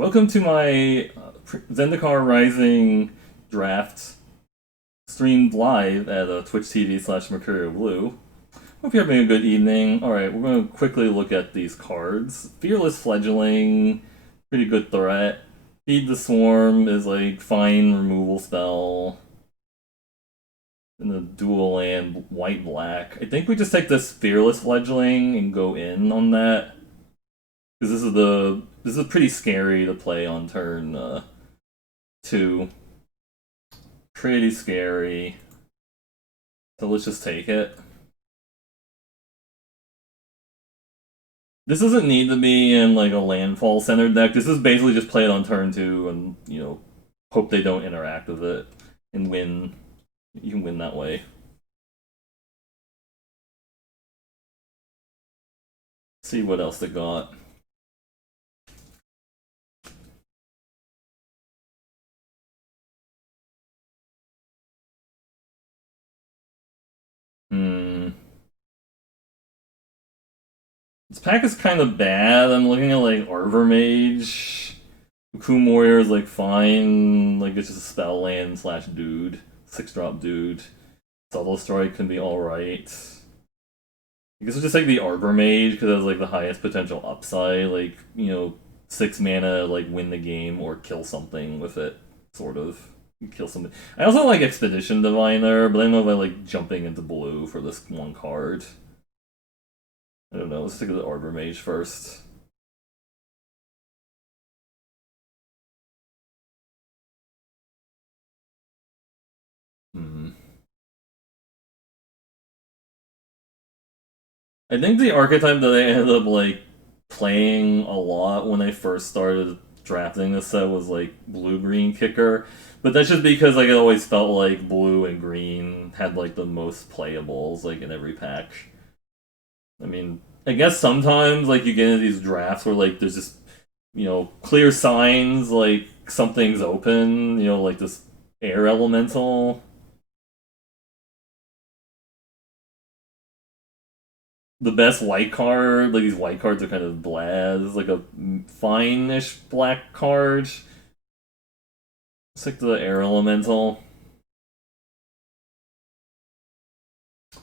Welcome to my Zendikar Rising draft streamed live at Twitch TV/Mercurial Blue. Hope you're having a good evening. Alright, we're going to quickly look at these cards. Fearless Fledgling, pretty good threat. Feed the Swarm is like fine removal spell. And the dual land white-black. I think we just take this Fearless Fledgling and go in on that. Because this is pretty scary to play on turn 2. Pretty scary. So let's just take it. This doesn't need to be in like a landfall centered deck. This is basically just play it on turn 2 and, hope they don't interact with it and win. You can win that way. See what else they got. This pack is kind of bad. I'm looking at like Arbor Mage. Coom Warrior is like fine. Like it's just a spell land slash dude. 6-drop dude. Subtle Strike can be alright. I guess we'll just take the Arbor Mage because it has like the highest potential upside. Like, 6 mana, like win the game or kill something with it. Sort of. Kill something. I also like Expedition Diviner, but I don't know if I like jumping into blue for this one card. I don't know, let's stick with the Arbor Mage first. I think the archetype that I ended up like playing a lot when I first started drafting this set was like blue-green kicker. But that's just because like it always felt like blue and green had like the most playables like in every pack. I mean, I guess sometimes like you get into these drafts where like there's just clear signs like something's open, like this air elemental. The best white card, like these white cards are kind of bland. It's like a fine-ish black card. It's like the air elemental.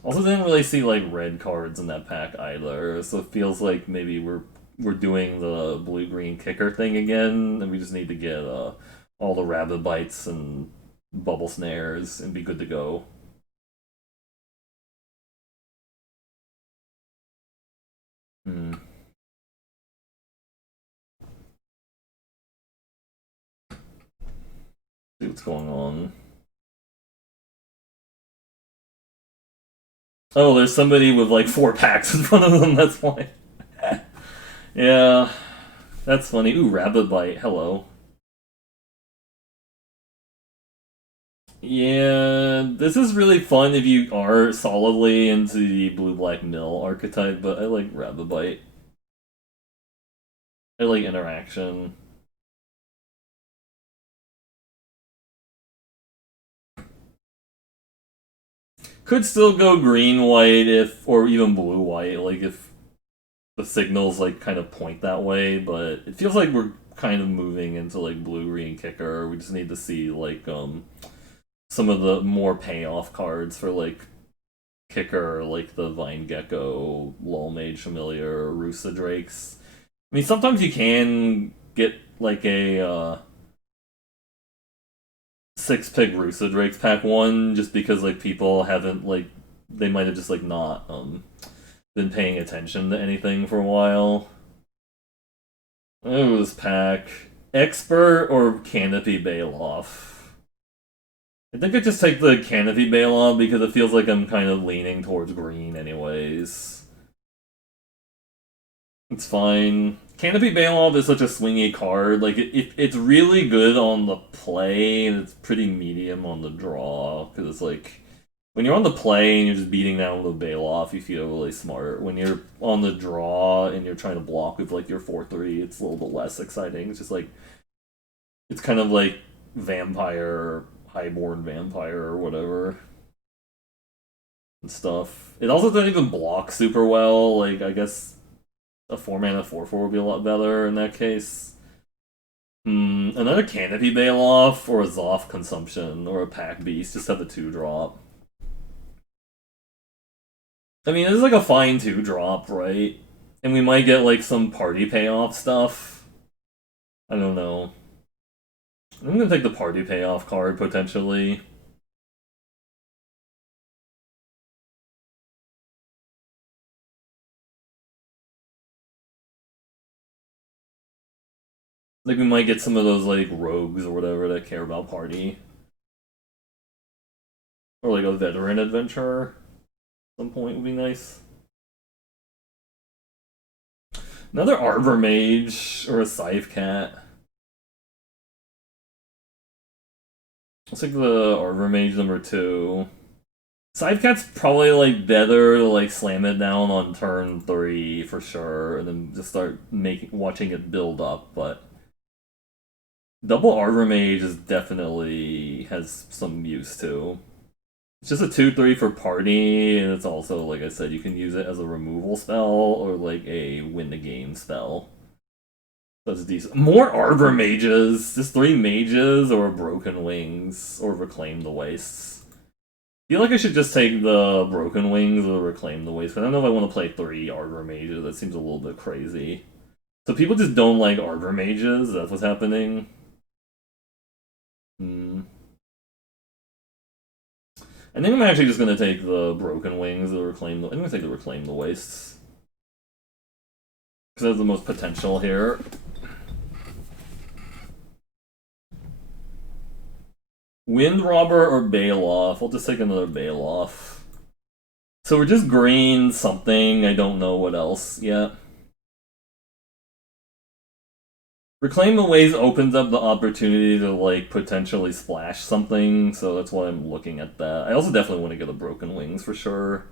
Also didn't really see like red cards in that pack either, so it feels like maybe we're doing the blue-green kicker thing again, and we just need to get all the rabbit bites and bubble snares and be good to go. See what's going on. Oh, there's somebody with like 4 packs in front of them, that's why. Yeah, that's funny. Ooh, rabbit bite, hello. Yeah, this is really fun if you are solidly into the blue-black mill archetype, but I like rabbit bite. I like interaction. Could still go green-white if, or even blue-white, like if the signals like kind of point that way, but it feels like we're kind of moving into like blue-green kicker. We just need to see like some of the more payoff cards for like kicker, like the Vine Gecko, Lol Mage Familiar, Rusa Drakes. I mean, sometimes you can get like a 6-pick Rusa Drakes pack 1 just because like people haven't like they might have just like not been paying attention to anything for a while. Oh, this pack. Expert or Canopy Bailoff? I think I just take the Canopy Bailoff because it feels like I'm kind of leaning towards green anyways. It's fine. Canopy Bailoff is such a swingy card. Like, it's really good on the play, and it's pretty medium on the draw. Because it's like, when you're on the play and you're just beating down with a Bailoff, you feel really smart. When you're on the draw and you're trying to block with like your 4/3, it's a little bit less exciting. It's just like, it's kind of like Vampire, Highborn Vampire, or whatever. And stuff. It also doesn't even block super well. Like, I guess a 4-mana 4/4 would be a lot better in that case. Another Canopy Bailoff or a Zoff Consumption or a Pack Beast. Just have the 2-drop. I mean, this is like a fine 2-drop, right? And we might get like some party payoff stuff. I don't know. I'm gonna take the party payoff card potentially. Like we might get some of those like rogues or whatever that care about party. Or like a veteran adventurer. At some point would be nice. Another Arbor Mage or a Scythe Cat. Let's take the Arbor Mage number 2. Scythe Cat's probably like better to like slam it down on turn 3 for sure, and then just start watching it build up, but Double Arbor Mage is definitely has some use too. It's just a 2/3 for party, and it's also, like I said, you can use it as a removal spell or like a win the game spell. That's decent. More Arbor Mages! Just 3 mages or Broken Wings or Reclaim the Wastes. I feel like I should just take the Broken Wings or Reclaim the Wastes, but I don't know if I want to play 3 Arbor Mages. That seems a little bit crazy. So people just don't like Arbor Mages? That's what's happening? I think I'm actually just gonna take the Broken Wings or Reclaim the... I'm gonna take the Reclaim the Wastes. Because that's the most potential here. Wind Robber or Bailoff? I'll just take another Bailoff. So we're just green something, I don't know what else yet. Reclaim the Waves opens up the opportunity to, like, potentially splash something, so that's why I'm looking at that. I also definitely want to get a Broken Wings for sure.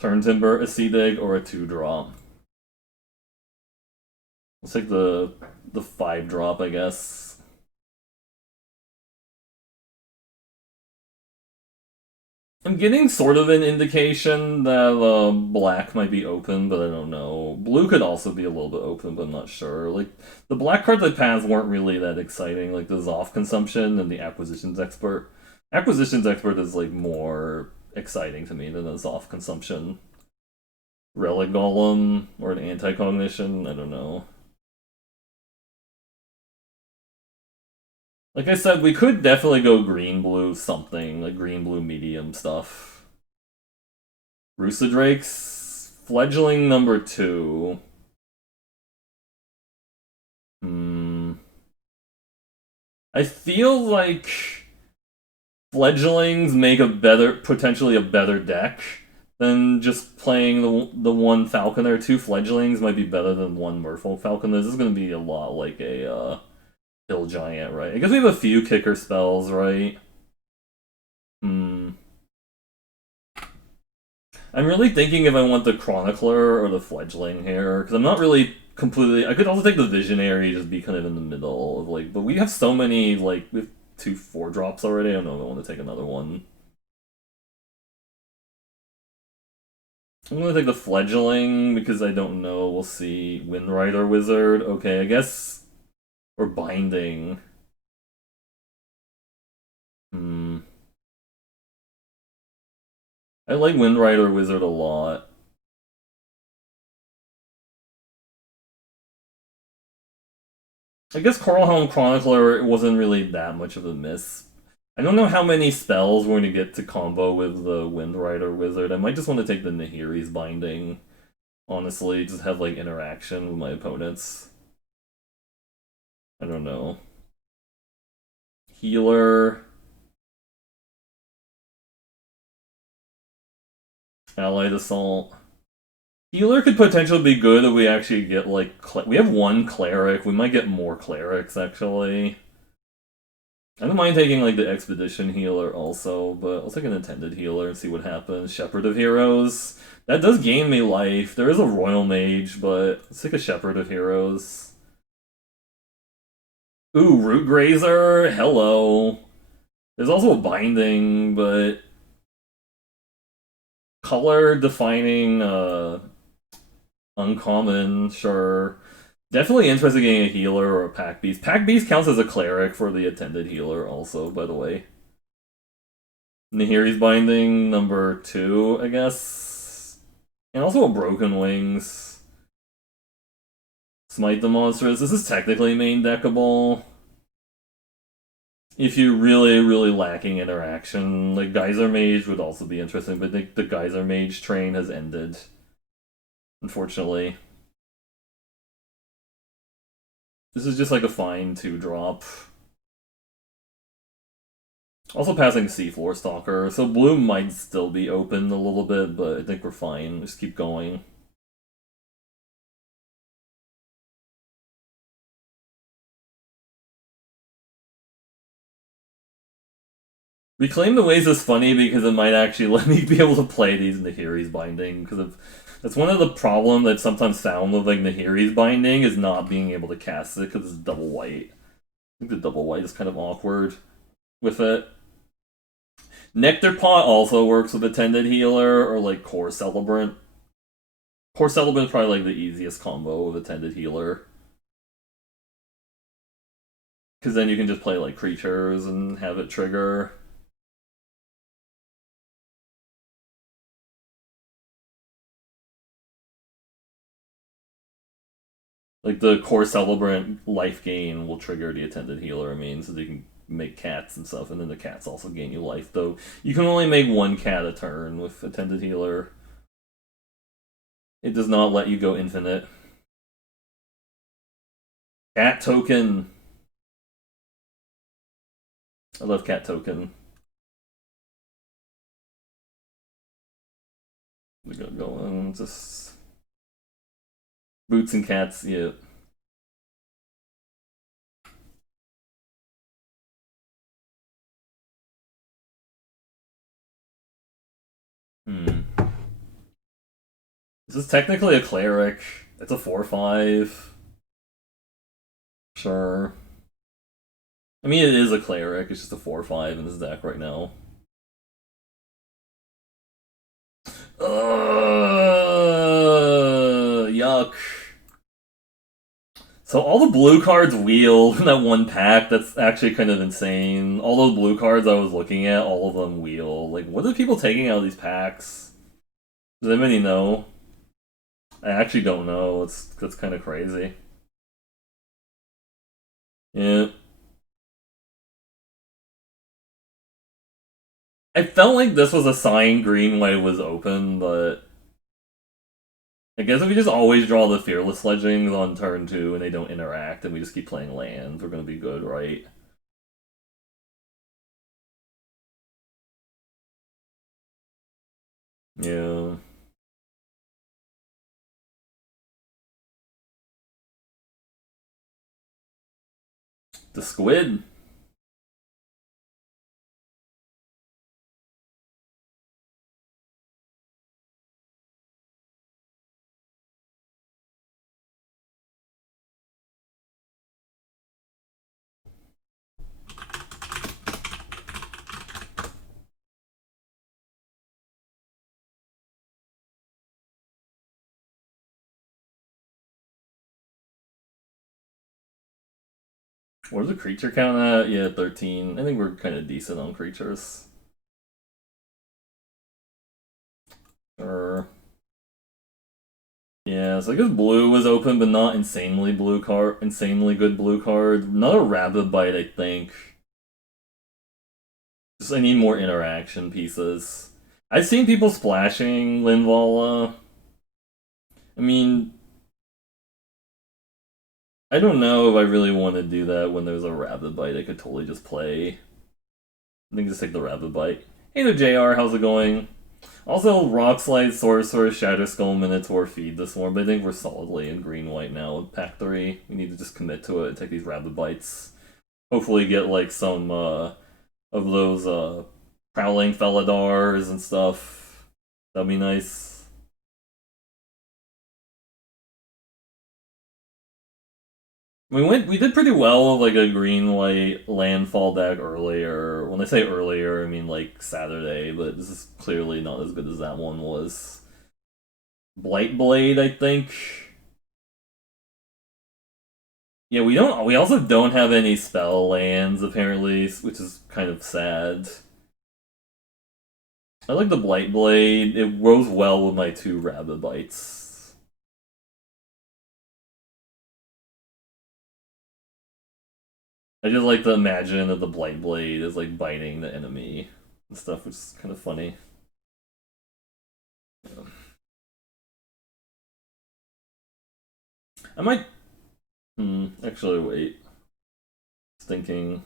Turn Timber, a Seedig, or a 2-drop. Let's take the 5-drop, I guess. I'm getting sort of an indication that black might be open, but I don't know. Blue could also be a little bit open, but I'm not sure. Like, the black cards I passed weren't really that exciting, like the Zoff Consumption and the Acquisitions Expert. Acquisitions Expert is, like, more exciting to me than a Zoff Consumption. Relic Golem, or an Anti-Cognition, I don't know. Like I said, we could definitely go green-blue something, like green-blue medium stuff. Rooster Drakes, Fledgling number 2. I feel like Fledglings make potentially a better deck than just playing the one Falconer. 2 Fledglings might be better than 1 Merfolk Falconer. This is going to be a lot like a Hill Giant, right? I guess we have a few kicker spells, right? I'm really thinking if I want the Chronicler or the Fledgling here, because I'm not really completely... I could also take the Visionary, just be kind of in the middle of, like... But we have so many, like, we have 2 4-drops already, I don't know if I want to take another one. I'm gonna take the Fledgling, because I don't know, we'll see. Windrider Wizard, okay, I guess... Or Binding. I like Windrider Wizard a lot. I guess Coralhelm Chronicler wasn't really that much of a miss. I don't know how many spells we're going to get to combo with the Windrider Wizard. I might just want to take the Nahiri's Binding. Honestly, just have, like, interaction with my opponents. I don't know. Healer. Allied Assault. Healer could potentially be good if we actually get, like... We have 1 Cleric. We might get more Clerics, actually. I don't mind taking, like, the Expedition Healer also, but I'll take an Intended Healer and see what happens. Shepherd of Heroes. That does gain me life. There is a Royal Mage, but let's take a Shepherd of Heroes. Ooh, Root Grazer. Hello. There's also a Binding, but... color defining uncommon, sure. Definitely interested in getting a healer or a pack beast. Pack beast counts as a cleric for the attended healer also, by the way. Nahiri's Binding, number 2, I guess. And also a Broken Wings. Smite the Monstrous. This is technically main deckable. If you're really, really lacking interaction, like Geyser Mage would also be interesting, but the Geyser Mage train has ended. Unfortunately. This is just like a fine 2-drop. Also passing Seafloor Stalker, so blue might still be open a little bit, but I think we're fine. Just keep going. Reclaim the Ways is funny because it might actually let me be able to play these Nahiri's Binding, because that's one of the problems I've sometimes found with like Nahiri's Binding is not being able to cast it because it's double white. I think the double white is kind of awkward with it. Nectar Pot also works with Attended Healer or like Core Celebrant. Core Celebrant is probably like the easiest combo with Attended Healer. Because then you can just play like creatures and have it trigger. Like the Core Celebrant life gain will trigger the Attended Healer, I mean, so they can make cats and stuff, and then the cats also gain you life, though you can only make one cat a turn with Attended Healer. It does not let you go infinite. Cat Token. I love Cat Token. We got going, just boots and cats, yeah. Hmm. This is technically a cleric. It's a 4/5. Sure. I mean, it is a cleric. It's just a 4/5 in this deck right now. Yuck. So all the blue cards wheel in that one pack. That's actually kind of insane. All those blue cards I was looking at, all of them wheel. Like, what are people taking out of these packs? Does anybody know? I actually don't know. That's kind of crazy. Yeah. I felt like this was a sign green white was open, but I guess if we just always draw the Fearless Sledgings on turn 2 and they don't interact and we just keep playing lands, we're gonna be good, right? Yeah. The squid. Where's the creature count at? Yeah, 13. I think we're kind of decent on creatures. Sure. Yeah, so I guess blue was open, but not insanely insanely good blue card. Not a rabbit bite, I think. Just I need more interaction pieces. I've seen people splashing Linvala. I mean, I don't know if I really want to do that when there's a rabbit bite. I could totally just play. I think just take the rabbit bite. Hey there, JR. How's it going? Also, Rock Slide, Sorcerer, Shadow Skull, Minotaur feed this one, but I think we're solidly in green-white now with Pack 3. We need to just commit to it and take these rabbit bites. Hopefully get, like, some, of those, Prowling Felidars and stuff. That'd be nice. We did pretty well with like a green white landfall deck earlier. When I say earlier, I mean like Saturday, but this is clearly not as good as that one was. Blight Blade, I think. Yeah, we don't. We also don't have any spell lands apparently, which is kind of sad. I like the Blight Blade. It goes well with my two Rabbit Bites. I just like to imagine that the Blight Blade is like biting the enemy and stuff, which is kind of funny. Yeah. I might. Actually, wait. Thinking.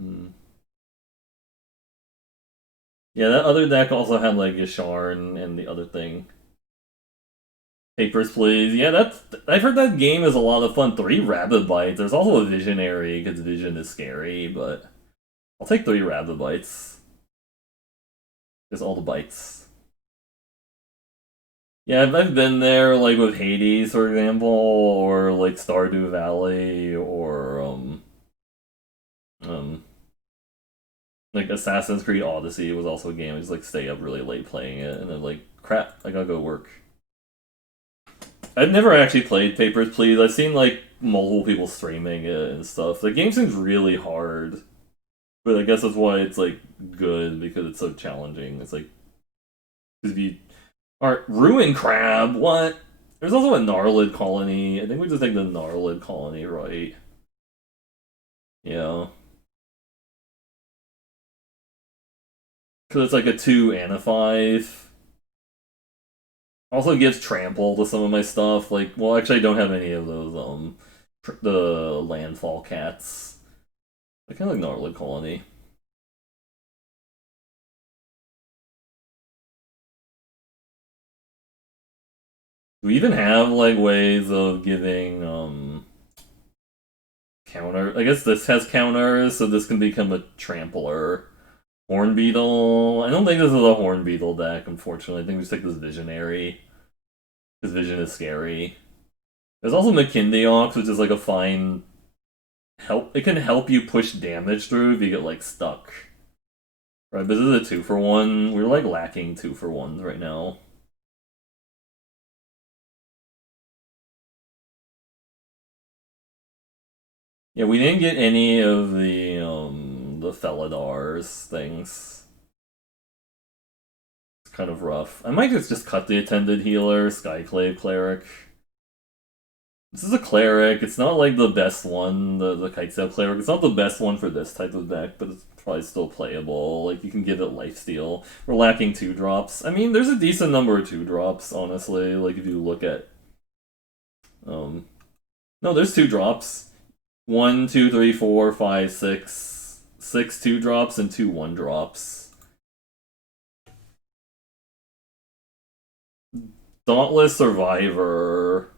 Hmm. Yeah, that other deck also had like Yasharn and the other thing. Papers, please. Yeah, that's. I've heard that game is a lot of fun. Three Rabbit Bites. There's also a Visionary because Vision is scary, but I'll take three Rabbit Bites. Just all the bites. Yeah, I've been there like with Hades, for example, or like Stardew Valley, or um like Assassin's Creed Odyssey was also a game. I just like stay up really late playing it, and then like crap, I gotta go work. I've never actually played Papers, Please. I've seen like multiple people streaming it and stuff. The game seems really hard, but I guess that's why it's like good because it's so challenging. It's like because if you are Ruin Crab, what? There's also a Gnarlid colony. I think we just take the Gnarlid colony, right? Yeah, because it's like a 2 and a 5. Also gives trample to some of my stuff. Like, well, actually, I don't have any of those. The landfall cats. I kind of like Gnarlid colony. Do we even have like ways of giving counter? I guess this has counters, so this can become a trampler. Horn Beetle. I don't think this is a Horn Beetle deck, unfortunately. I think we just take this Visionary. Because Vision is scary. There's also Ox, which is like a fine help. It can help you push damage through if you get like stuck. Right, but this is a 2-for-1. We're like lacking 2-for-1s right now. Yeah, we didn't get any of the Felidars things. It's kind of rough. I might just cut the Attended Healer, Skyclave Cleric. This is a cleric. It's not like the best one, the Kitesail cleric. It's not the best one for this type of deck, but it's probably still playable. Like you can give it lifesteal. We're lacking 2-drops. I mean, there's a decent number of 2-drops, honestly. Like if you look at um no, there's 2-drops. 1, 2, 3, 4, 5, 6. 6 2-drops and 2 1-drops. Dauntless Survivor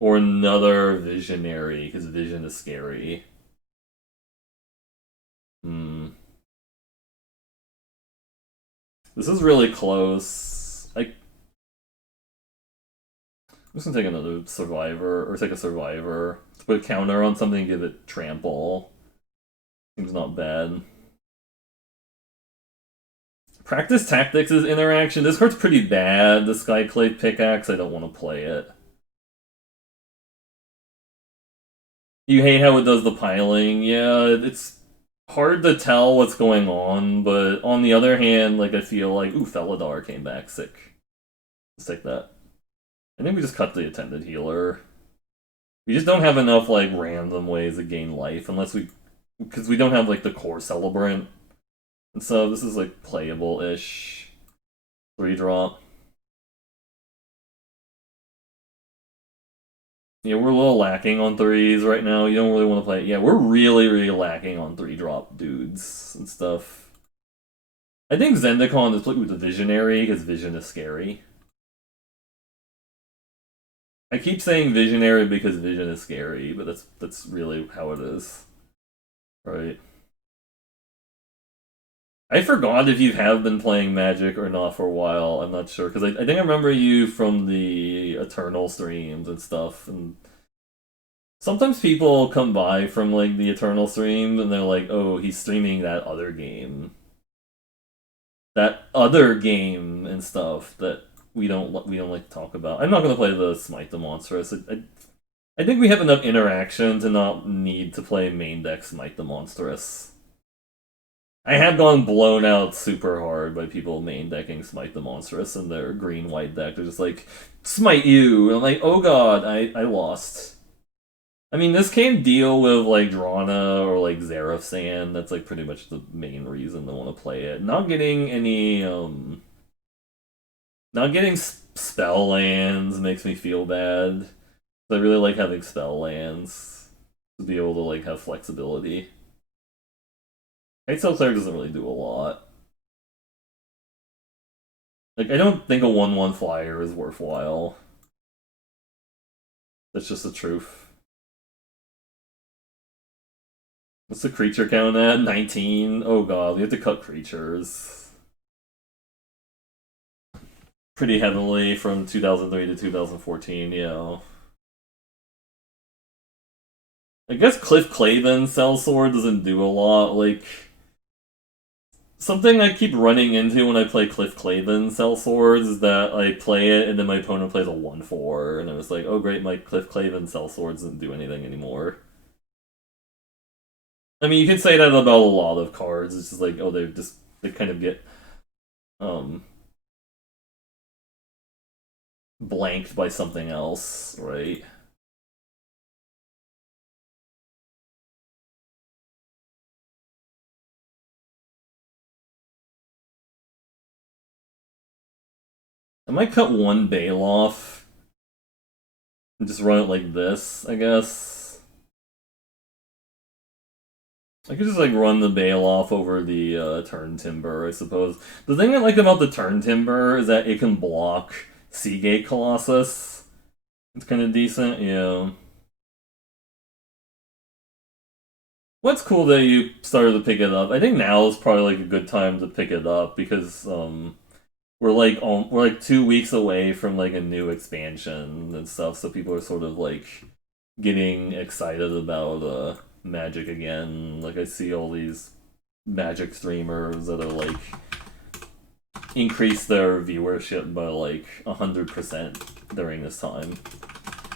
or another Visionary, because Vision is scary. Hmm. This is really close. I'm just gonna take another Survivor, or take a Survivor. Put a counter on something, give it Trample. Seems not bad. Practice Tactics is interaction. This card's pretty bad. The Skyclave Pickaxe, I don't want to play it. You hate how it does the piling. Yeah, it's hard to tell what's going on, but on the other hand, like I feel like, ooh, Felidar came back sick. Let's take that. I think we just cut the Attended Healer. We just don't have enough like random ways to gain life unless because we don't have like the core Celebrant. And so this is like playable-ish. 3-drop. Yeah, we're a little lacking on 3s right now. You don't really want to play. Yeah, we're really, really lacking on 3-drop dudes and stuff. I think Zendikar is played with the Visionary because Vision is scary. I keep saying Visionary because Vision is scary, but that's really how it is. Right. I forgot if you have been playing Magic or not for a while. I'm not sure because I think I remember you from the Eternal streams and stuff. And sometimes people come by from like the Eternal stream and they're like, "Oh, he's streaming that other game and stuff that we don't like to talk about." I'm not gonna play the Smite the Monstrous. I think we have enough interaction to not need to play main deck Smite the Monstrous. I have gone blown out super hard by people main decking Smite the Monstrous in their green white deck. They're just like, Smite you! And I'm like, oh god, I lost. I mean, this can deal with like Drana or like Xerath Sand. That's like pretty much the main reason I want to play it. Not getting spell lands makes me feel bad. I really like having spell lands to be able to like have flexibility. Kite Cell Cleric doesn't really do a lot. Like, I don't think a 1/1 flyer is worthwhile. That's just the truth. What's the creature count at? 19? Oh god, we have to cut creatures. Pretty heavily from 2003 to 2014, yeah. I guess Cliff Claven Sellsword doesn't do a lot, like... Something I keep running into when I play Cliff Claven Sellswords is that I play it and then my opponent plays a 1/4, and I was like, oh great, my Cliff Claven Sellswords doesn't do anything anymore. I mean, you can say that about a lot of cards. It's just like, oh, they kind of get um blanked by something else, right? I might cut one Baloff and just run it like this, I guess. I could just like run the Baloff over the Turn Timber, I suppose. The thing I like about the Turn Timber is that it can block Seagate Colossus. It's kind of decent, yeah. What's cool that you started to pick it up? I think now is probably like a good time to pick it up because we're like 2 weeks away from like a new expansion and stuff, so people are sort of like getting excited about Magic again. Like I see all these Magic streamers that are like increase their viewership by like 100% during this time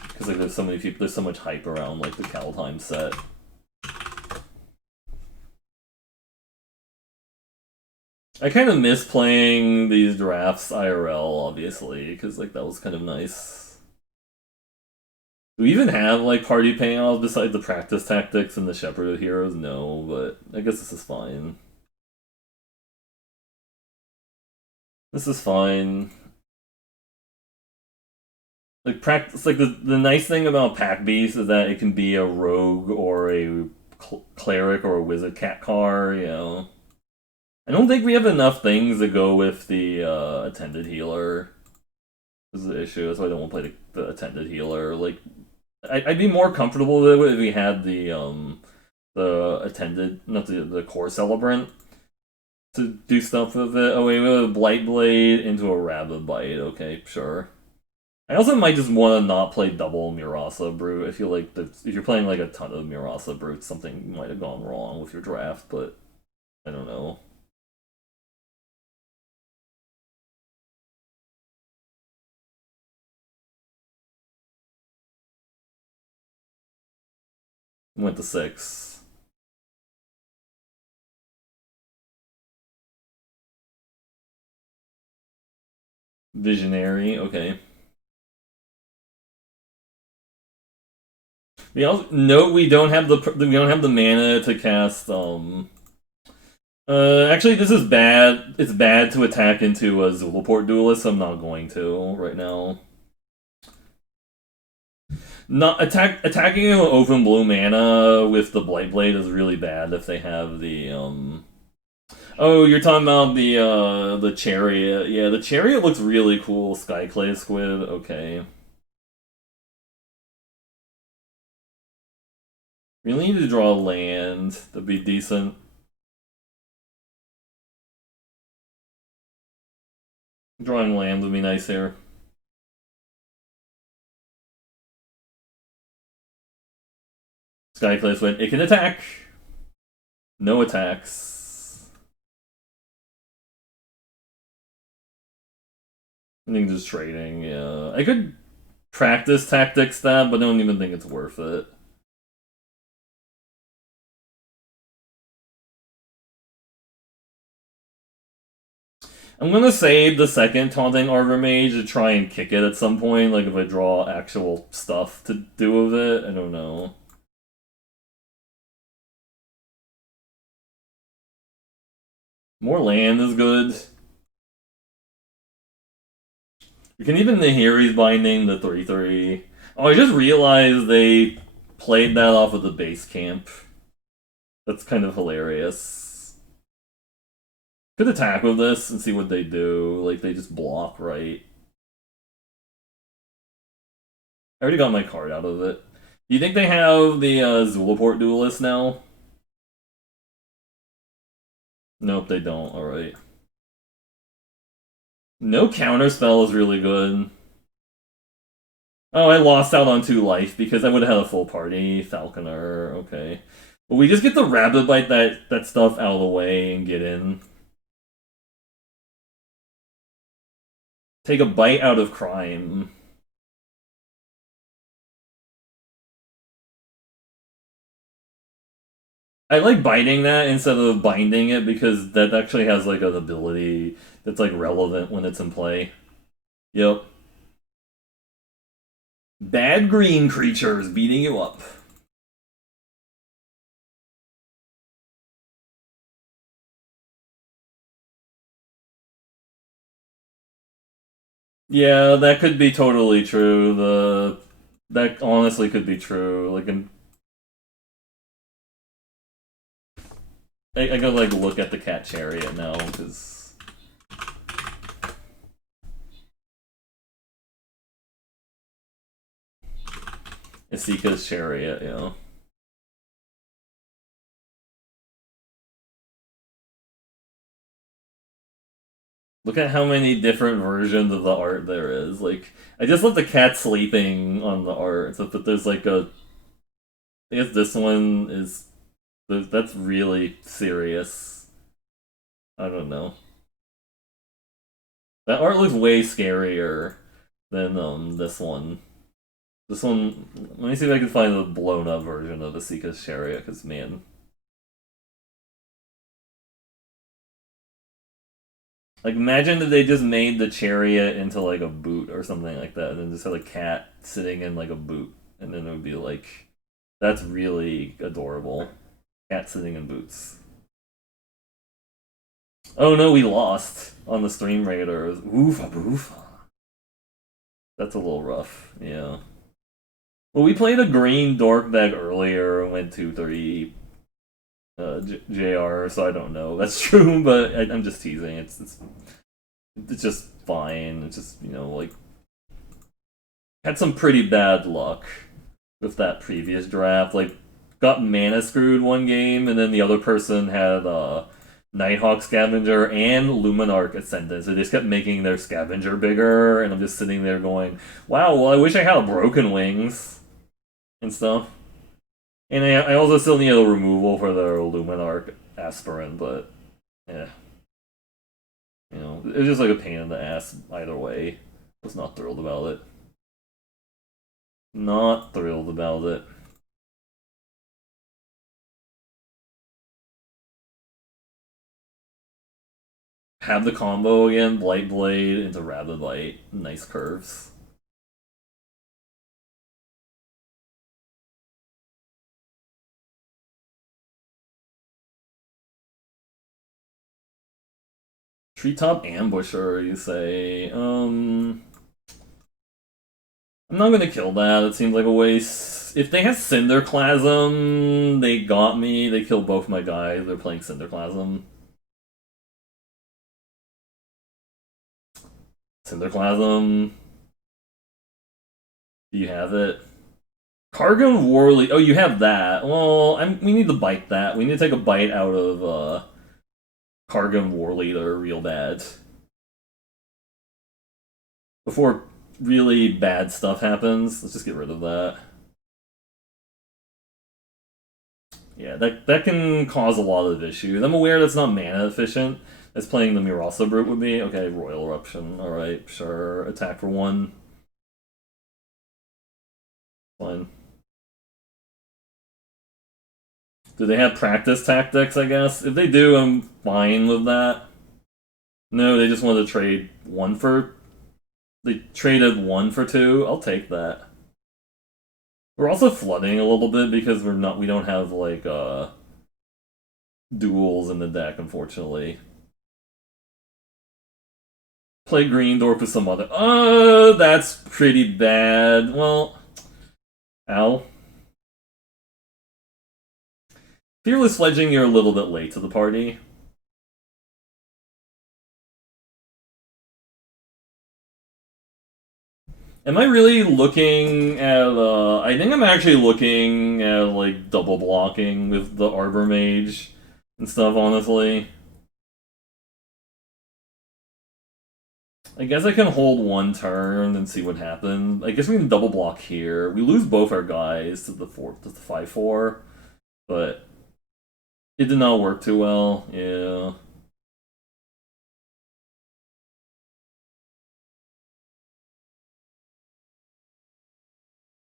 because like there's so many people, there's so much hype around like the Kaldheim set. I kind of miss playing these drafts IRL, obviously, because like that was kind of nice. Do we even have like party payoffs besides the practice tactics and the Shepherd of Heroes? No, but I guess this is fine. This is fine. Like practice, like the nice thing about Pack Beast is that it can be a rogue or a cleric or a wizard cat car. You know, I don't think we have enough things to go with the attended healer. This is the issue. That's why I don't want to play the attended healer. Like I'd be more comfortable with it if we had the attended, not the core celebrant to do stuff with it. Oh wait, we have a Blight Blade into a Rabid Bite. Okay, sure. I also might just want to not play double Murasa Brute. I feel like if you're playing like a ton of Murasa Brute, something might have gone wrong with your draft, but I don't know. Went to 6. Visionary, okay. We also note we don't have the mana to cast actually, this is bad. It's bad to attack into a Zulaport Duelist, so I'm not going to right now. Not attacking an open blue mana with the Blight Blade is really bad if they have the Oh, you're talking about the chariot. Yeah, the chariot looks really cool. Skyclave Squid. Okay. Really need to draw land. That'd be decent. Drawing land would be nice here. Skycliffs went, it can attack. No attacks. I think just trading, yeah. I could practice tactics that, but I don't even think it's worth it. I'm gonna save the second Taunting Arbor Mage to try and kick it at some point, like if I draw actual stuff to do with it. I don't know. More land is good. You can even Nahiri's Binding the 3/3. Oh, I just realized they played that off of the base camp. That's kind of hilarious. Could attack with this and see what they do. Like, they just block, right? I already got my card out of it. Do you think they have the Zulaport Duelist now? Nope, they don't. Alright. No counterspell is really good. Oh, I lost out on 2 life because I would have had a full party. Falconer, okay. But we just get the Rabbit Bite that stuff out of the way and get in. Take a bite out of crime. I like biting that instead of binding it because that actually has like an ability that's like relevant when it's in play. Yep. Bad green creatures beating you up. Yeah, that could be totally true. That honestly could be true. Like, I gotta like look at the cat chariot now because Isika's chariot, you know. Look at how many different versions of the art there is. Like, I just love the cat sleeping on the art, so that there's like a. I guess this one is. That's really serious. I don't know. That art looks way scarier than this one. This one. Let me see if I can find a blown up version of Asika's chariot, because man. Like, imagine that they just made the chariot into like a boot or something like that, and then just had a cat sitting in like a boot, and then it would be like, that's really adorable. Cat sitting in boots. Oh no, we lost on the Stream Raiders. Oofa boofa. That's a little rough, yeah. Well, we played a green dork deck earlier and went 2-3 JR, so I don't know. That's true, but I'm just teasing. It's just fine. It's just, you know, like, had some pretty bad luck with that previous draft. Like, got mana screwed one game, and then the other person had Nighthawk Scavenger and Luminarch Ascendant. So they just kept making their Scavenger bigger, and I'm just sitting there going, wow, well, I wish I had Broken Wings and stuff. And I also still need a removal for the Luminarch Aspirant, but yeah. You know, it was just like a pain in the ass either way. I was not thrilled about it. Not thrilled about it. Have the combo again, Blight Blade into Rabid Light. Nice curves. Treetop Ambusher, you say? I'm not gonna kill that. It seems like a waste. If they have Cinderclasm, they got me. They killed both my guys. They're playing Cinderclasm. Cinderclasm. Do you have it? Kargan Warley. Oh, you have that. Well, we need to bite that. We need to take a bite out of Kargan Warleader real bad. before really bad stuff happens. Let's just get rid of that. Yeah, that can cause a lot of issues. I'm aware that's not mana efficient, as playing the Murasa Brute would be. Okay, Royal Eruption. Alright, sure. Attack for 1. Fine. Do they have practice tactics, I guess? If they do, I'm fine with that. No, they just want to trade 1 for... They traded 1 for 2. I'll take that. We're also flooding a little bit because we don't have, like, duels in the deck, unfortunately. Play green door for some other... that's pretty bad. Well... Ow. Fearless Sledging, you're a little bit late to the party. Am I really looking at, I think I'm actually looking at, like, double blocking with the Arbor Mage and stuff, honestly. I guess I can hold 1 turn and see what happens. I guess we can double block here. We lose both our guys to the 5/4, but it did not work too well. Yeah.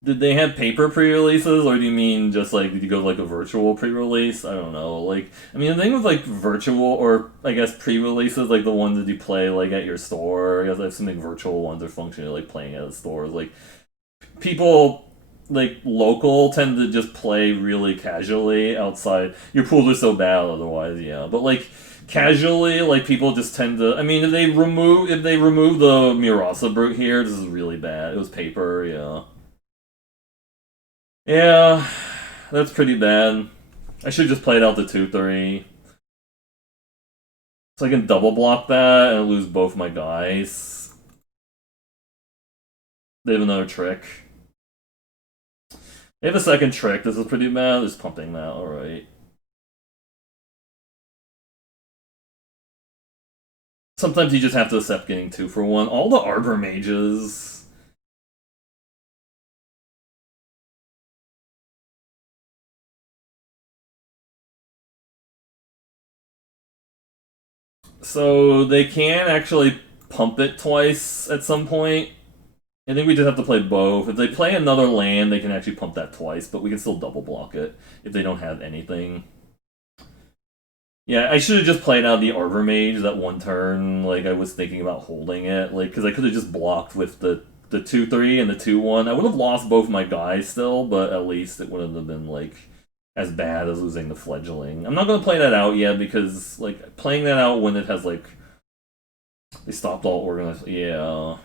Did they have paper pre-releases, or do you mean just like did you go like a virtual pre-release? I don't know. Like, I mean, the thing with like virtual or I guess pre-releases, like the ones that you play like at your store. I guess I have some like virtual ones are functionally like playing at stores. Like people like local tend to just play really casually outside. Your pools are so bad otherwise, yeah. But like casually, like people just tend to. I mean, if they remove the Murasa Brute here, this is really bad. It was paper, yeah. Yeah, that's pretty bad. I should just play it out to 2/3. So I can double block that and lose both my guys. They have another trick. They have a second trick. This is pretty bad. Just pumping that, alright. Sometimes you just have to accept getting 2 for 1. All the Arbor Mages. So they can actually pump it twice at some point. I think we just have to play both. If they play another land, they can actually pump that twice, but we can still double block it if they don't have anything. Yeah, I should have just played out the Arbor Mage that 1 turn. Like, I was thinking about holding it. Like, because I could have just blocked with the 2/3 and the 2/1. I would have lost both my guys still, but at least it wouldn't have been, like, as bad as losing the Fledgling. I'm not going to play that out yet because, like, playing that out when it has, like, they stopped all organized. Yeah.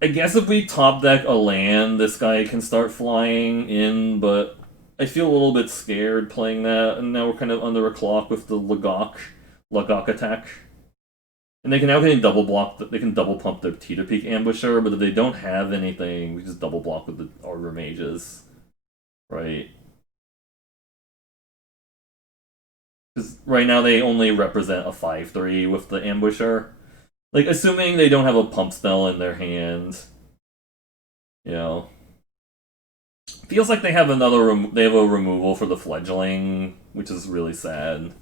I guess if we top deck a land, this guy can start flying in, but I feel a little bit scared playing that, and now we're kind of under a clock with the Lagok attack. And they can now double block, they can double pump their Teeter Peak Ambusher, but if they don't have anything, we just double block with the Arbor Mages. Right? Because right now they only represent a 5/3 with the Ambusher. Like, assuming they don't have a pump spell in their hand. You know. Feels like they have they have a removal for the Fledgling, which is really sad.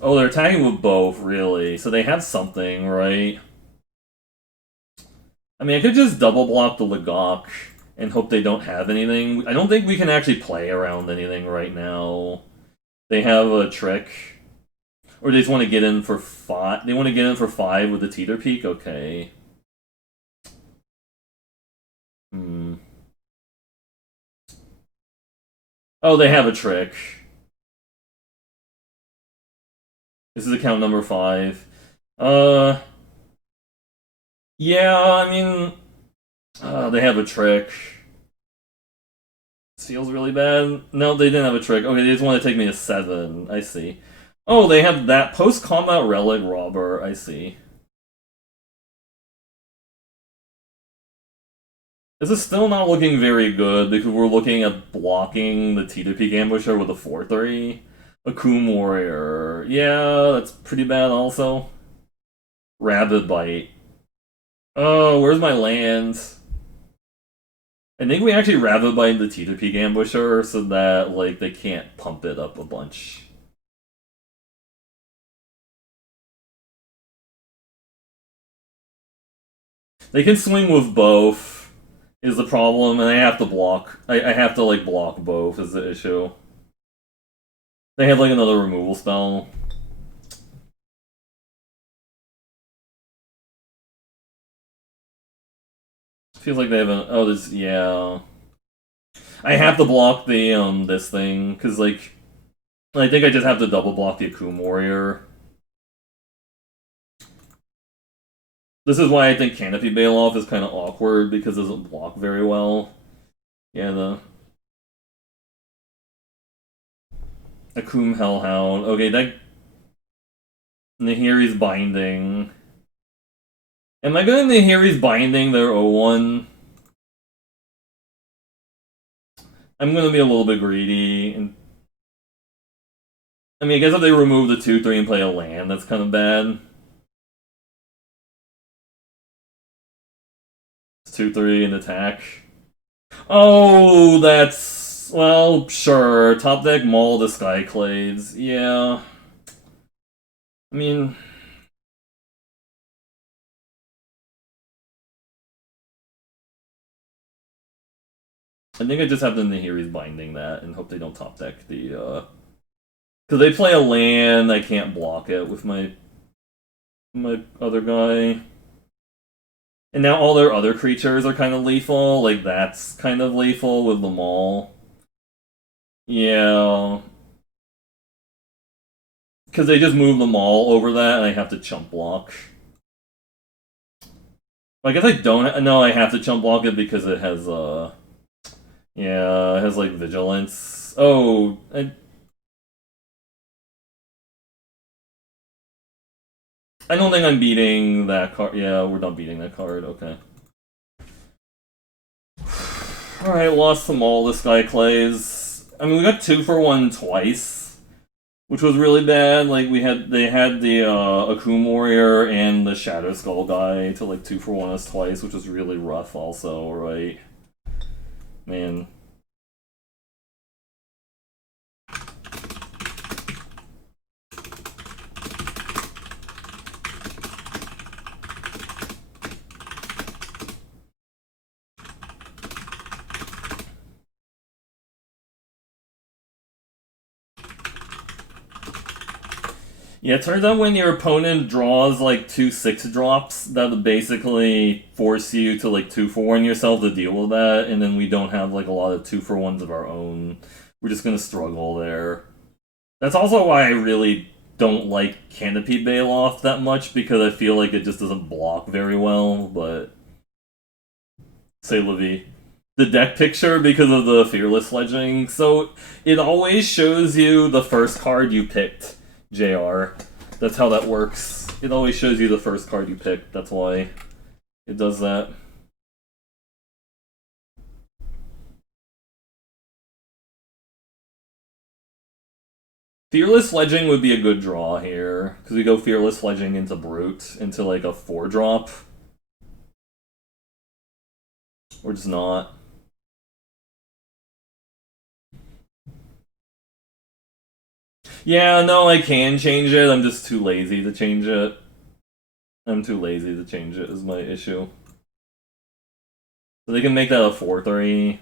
Oh, they're attacking with both, really. So they have something, right? I mean, I could just double block the Lagok and hope they don't have anything. I don't think we can actually play around anything right now. They have a trick. Or they just want to get in for 5. They want to get in for 5 with the Teeter Peak? Okay. Hmm. Oh, they have a trick. This is account number 5. Yeah, I mean... they have a trick. This feels really bad. No, they didn't have a trick. Okay, they just want to take me to 7. I see. Oh, they have that post-combat relic robber. I see. This is still not looking very good because we're looking at blocking the Teeter Peak Ambusher with a 4/3. A Coom Warrior. Yeah, that's pretty bad also. Rabbit Bite. Oh, where's my land? I think we actually Rabbit Bite the Teeter Peak Ambusher so that, like, they can't pump it up a bunch. They can swing with both, is the problem, and I have to block. I have to, like, block both, is the issue. They have, like, another removal spell. Feels like they have an. Oh, this. Yeah. I have to block the, this thing, because, like, I think I just have to double block the Akum Warrior. This is why I think Canopy Bailoff is kind of awkward, because it doesn't block very well. Yeah, the Akum Hellhound. Okay, that Nahiri's Binding. Am I going to Nahiri's Binding their 0-1? I'm going to be a little bit greedy. And I mean, I guess if they remove the 2-3 and play a land, that's kind of bad. It's 2-3 and attack. Oh, that's... Well, sure. Top deck Maul the Skyclades. Yeah. I mean... I think I just have the Nahiri's Binding that and hope they don't top deck the, Because they play a land, I can't block it with my other guy. And now all their other creatures are kind of lethal, like that's kind of lethal with the Maul. Yeah. Because they just move the Maul over that and I have to chump block. I guess I don't... No, I have to chump block it because it has, yeah, it has, like, Vigilance. Oh, I don't think I'm beating that card. Yeah, we're not beating that card. Okay. Alright, lost to Maul, this guy Clays. I mean, we got 2-for-1 twice, which was really bad. Like, they had the, Akum Warrior and the Shadow Skull guy to, like, 2-for-1 us twice, which was really rough also, right? Man. Yeah, it turns out when your opponent draws like 2 6-drops, that'll basically force you to like 2-for-1 yourself to deal with that, and then we don't have like a lot of 2-for-1s of our own. We're just gonna struggle there. That's also why I really don't like Canopy Bailoff that much, because I feel like it just doesn't block very well, but... Say Levi. The deck picture because of the Fearless Sledging. So, it always shows you the first card you picked. JR. That's how that works. It always shows you the first card you picked. That's why it does that. Fearless Sledging would be a good draw here, because we go Fearless Sledging into Brute, into like a 4-drop. Or just not. Yeah, no, I can change it. I'm just too lazy to change it. I'm too lazy to change it is my issue. So they can make that a 4-3.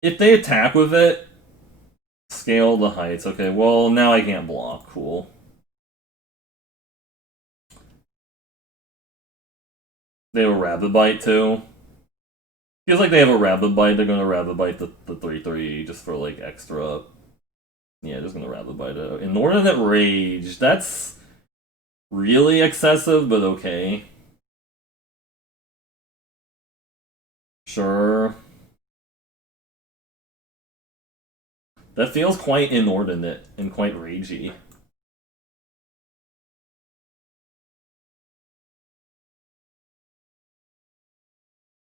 If they attack with it, scale the heights. Okay, well, now I can't block. Cool. They have a Rabbit Bite, too. Feels like they have a Rabbit Bite. They're gonna Rabbit Bite the 3-3 just for, like, extra... Yeah, just gonna Rabbit Bite it. Inordinate Rage. That's really excessive, but okay. Sure. That feels quite inordinate and quite ragey.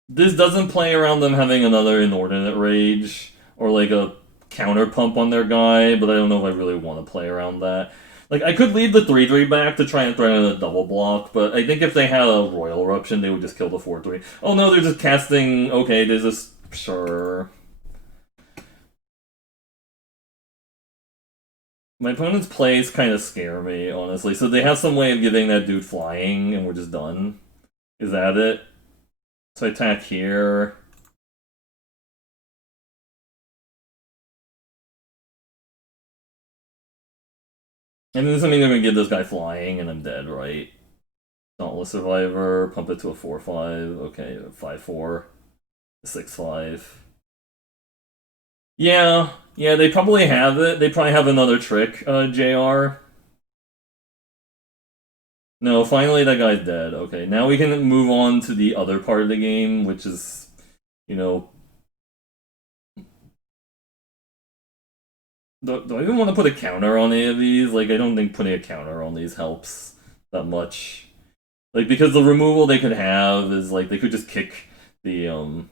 This doesn't play around them having another inordinate rage or like a counter pump on their guy, but I don't know if I really want to play around that. Like, I could lead the 3-3 back to try and threaten a double block, but I think if they had a Royal Eruption, they would just kill the 4-3. Oh no, they're just casting... Okay, there's this... Sure. My opponent's plays kind of scare me, honestly. So they have some way of getting that dude flying, and we're just done. Is that it? So I attack here. And then something they're gonna give this guy flying, and I'm dead, right? Dauntless Survivor, pump it to a 4-5. Okay, 5-4. 6-5. Yeah, they probably have it. They probably have another trick, JR. No, finally that guy's dead. Okay, now we can move on to the other part of the game, which is, you know... Do I even want to put a counter on any of these? Like, I don't think putting a counter on these helps that much. Like, because the removal they could have is, like, they could just kick the,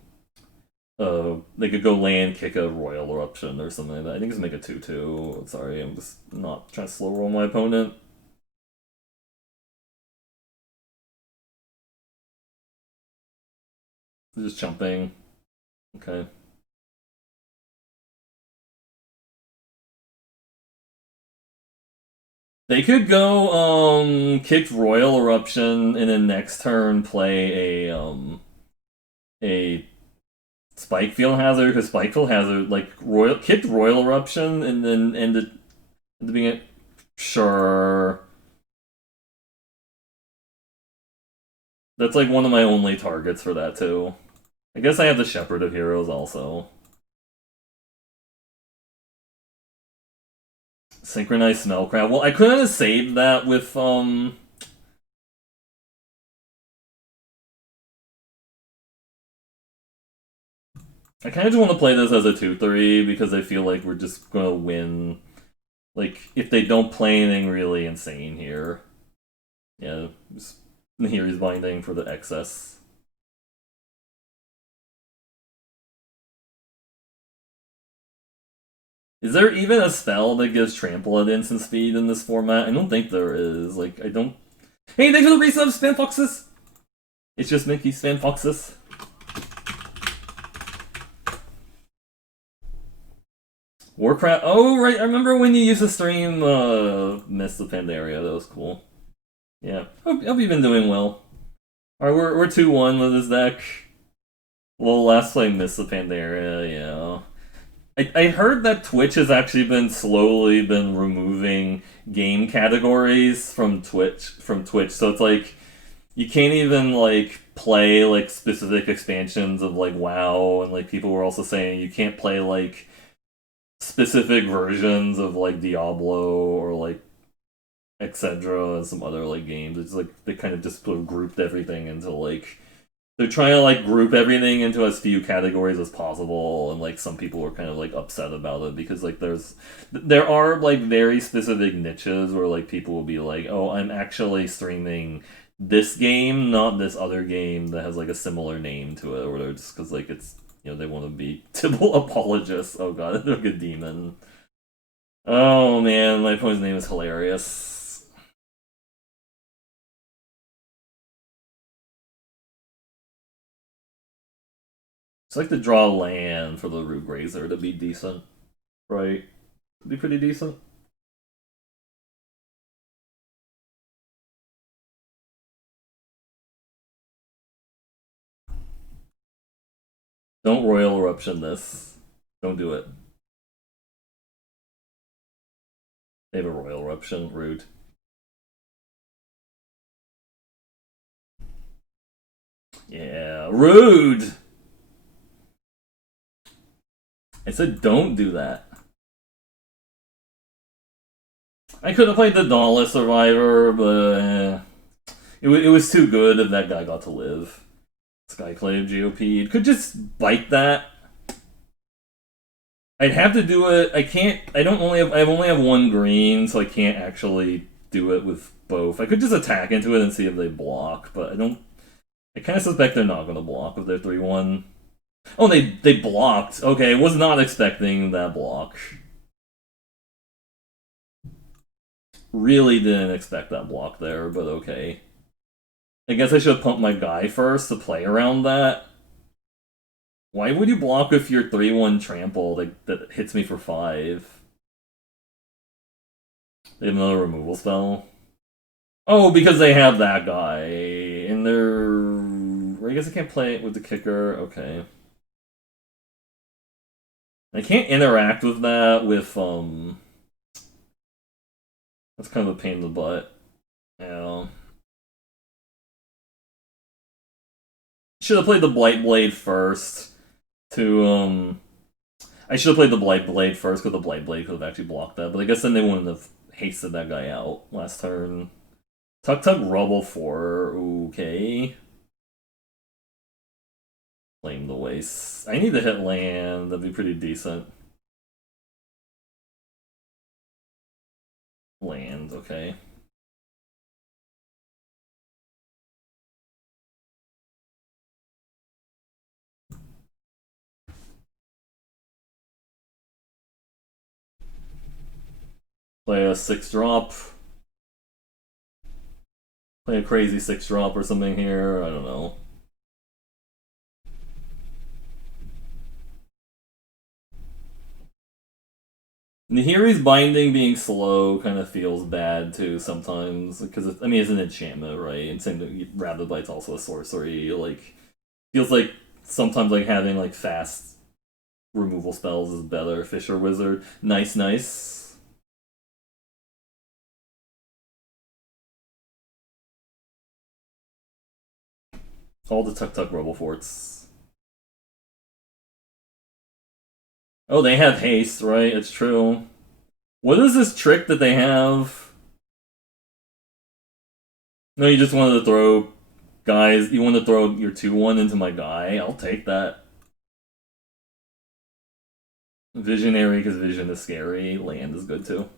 they could go land, kick a Royal Eruption or something like that. I think just make a 2-2. Sorry, I'm just not trying to slow roll my opponent. Just jumping. Okay. They could go, kick Royal Eruption and then next turn play a Spike Field Hazard, because Spike Field Hazard, like, kicked Royal Eruption and then ended at the beginning. Sure. That's like one of my only targets for that too. I guess I have the Shepherd of Heroes also. Synchronized Snellcraft. Well, I couldn't have saved that with, I kind of just want to play this as a 2-3 because I feel like we're just going to win. Like, if they don't play anything really insane here. Yeah, here he's binding for the excess. Is there even a spell that gives trample at instant speed in this format? I don't think there is. Like, I don't... Hey, thanks for the resub, Spam Foxes! It's just Mickey, Spam Foxes. Warcraft... Oh, right, I remember when you used to stream Mists of Pandaria. That was cool. Yeah, hope you've been doing well. Alright, we're 2-1 with this deck. Well, last playing Mists of Pandaria, yeah. I heard that Twitch has actually been slowly been removing game categories from Twitch, so it's like you can't even like play like specific expansions of like WoW, and like people were also saying you can't play like specific versions of like Diablo or like etc. and some other like games. It's like they kind of just sort of grouped everything into like they're trying to like group everything into as few categories as possible, and like some people were kind of like upset about it because like there are like very specific niches where like people will be like, oh, I'm actually streaming this game, not this other game that has like a similar name to it, or whatever, just because like it's, you know, they want to be Tibble apologists. Oh god, they're a good demon. Oh man, my opponent's name is hilarious. It's like to draw land for the Root Grazer to be decent, right? To be pretty decent. Don't Royal Eruption this. Don't do it. They have a Royal Eruption. Rude. Yeah, rude! I said don't do that. I could have played the Dauntless Survivor, but it was too good if that guy got to live. Skyclave GOP. Could just bite that. I'd have to do it. I can't. I only have one green, so I can't actually do it with both. I could just attack into it and see if they block, but I don't. I kind of suspect they're not going to block if they're 3-1. Oh, they blocked. Okay, was not expecting that block. Really didn't expect that block there, but okay. I guess I should have pumped my guy first to play around that. Why would you block with your 3-1 trample that hits me for 5? They have another removal spell. Oh, because they have that guy. And they're... I guess I can't play it with the kicker. Okay. I can't interact with that with, That's kind of a pain in the butt. Yeah. Should have played the Blight Blade first to, I should have played the Blight Blade first because the Blight Blade could have actually blocked that, but I guess then they wouldn't have hasted that guy out last turn. Tuck Tuck Rubble 4, okay. Flame the Waste. I need to hit land, that'd be pretty decent. Land, okay. Play a 6-drop. Play a crazy 6-drop or something here, I don't know. Nahiri's Binding being slow kind of feels bad too sometimes because I mean it's an enchantment, right? And same thing, Rabid Bite's also a sorcery. Like feels like sometimes like having like fast removal spells is better. Fisher Wizard, nice, nice. All the Tuk Tuk Rebel Forts. Oh, they have haste, right? It's true. What is this trick that they have? No, you just wanted to throw guys. You want to throw your 2-1 into my guy? I'll take that. Visionary, because vision is scary. Land is good too.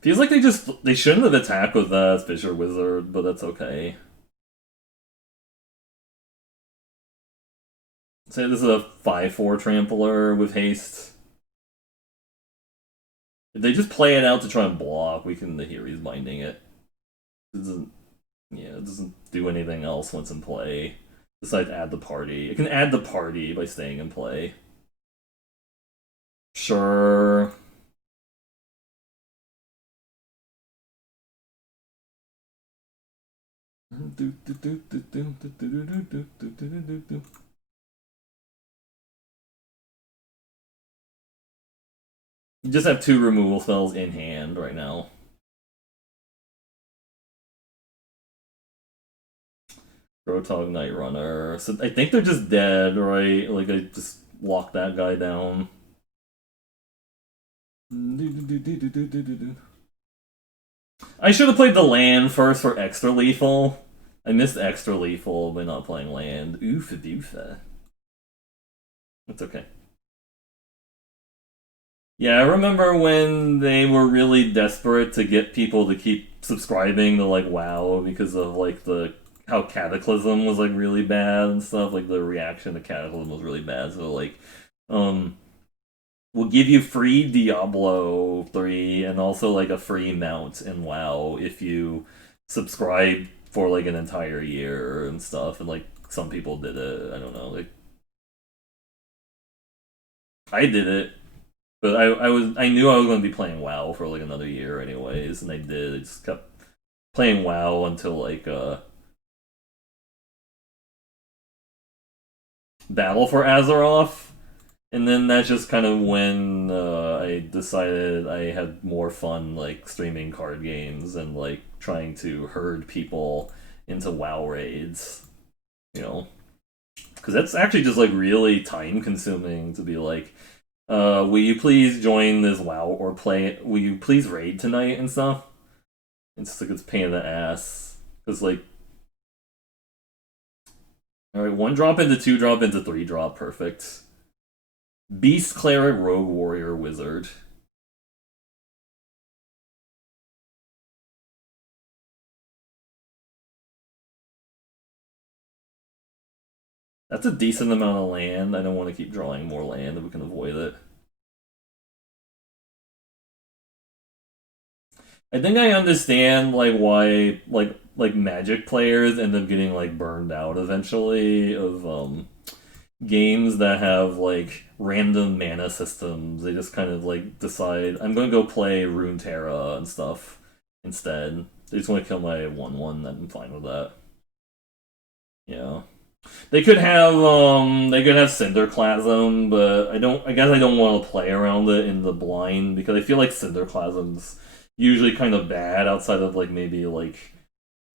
Feels like they shouldn't have attacked with that Fisher Wizard, but that's okay. Say this is a 5-4 trampler with haste. If they just play it out to try and block, we can hear he's binding it. It doesn't do anything else once in play. Besides add the party. It can add the party by staying in play. Sure. You just have 2 removal spells in hand right now. Grotog Night Runner. So I think they're just dead, right? Like I just locked that guy down. I should have played the land first for extra lethal. I missed extra lethal by not playing land. Oofa doofa. That's okay. Yeah, I remember when they were really desperate to get people to keep subscribing to like WoW because of like the how Cataclysm was like really bad and stuff. Like the reaction to Cataclysm was really bad. So like, we'll give you free Diablo 3 and also like a free mount in WoW if you subscribe for like an entire year and stuff. And like some people did it. I don't know. Like I did it. But I knew I was going to be playing WoW for like another year anyways, and I did. I just kept playing WoW until like Battle for Azeroth, and then that's just kind of when I decided I had more fun like streaming card games and like trying to herd people into WoW raids, you know, because that's actually just like really time consuming to be like, will you please join this WoW or play? Will you please raid tonight and stuff? It's like it's pain in the ass because like, all right, 1-drop into 2-drop into 3-drop, perfect. Beast Cleric Rogue Warrior Wizard. That's a decent amount of land. I don't want to keep drawing more land if we can avoid it. I think I understand like why like Magic players end up getting like burned out eventually of games that have like random mana systems. They just kind of like decide I'm gonna go play Runeterra and stuff instead. They just want to kill my 1/1. I'm fine with that. Yeah. They could have Cinderclasm, but I guess I don't want to play around it in the blind because I feel like Cinderclasm's usually kind of bad outside of like maybe like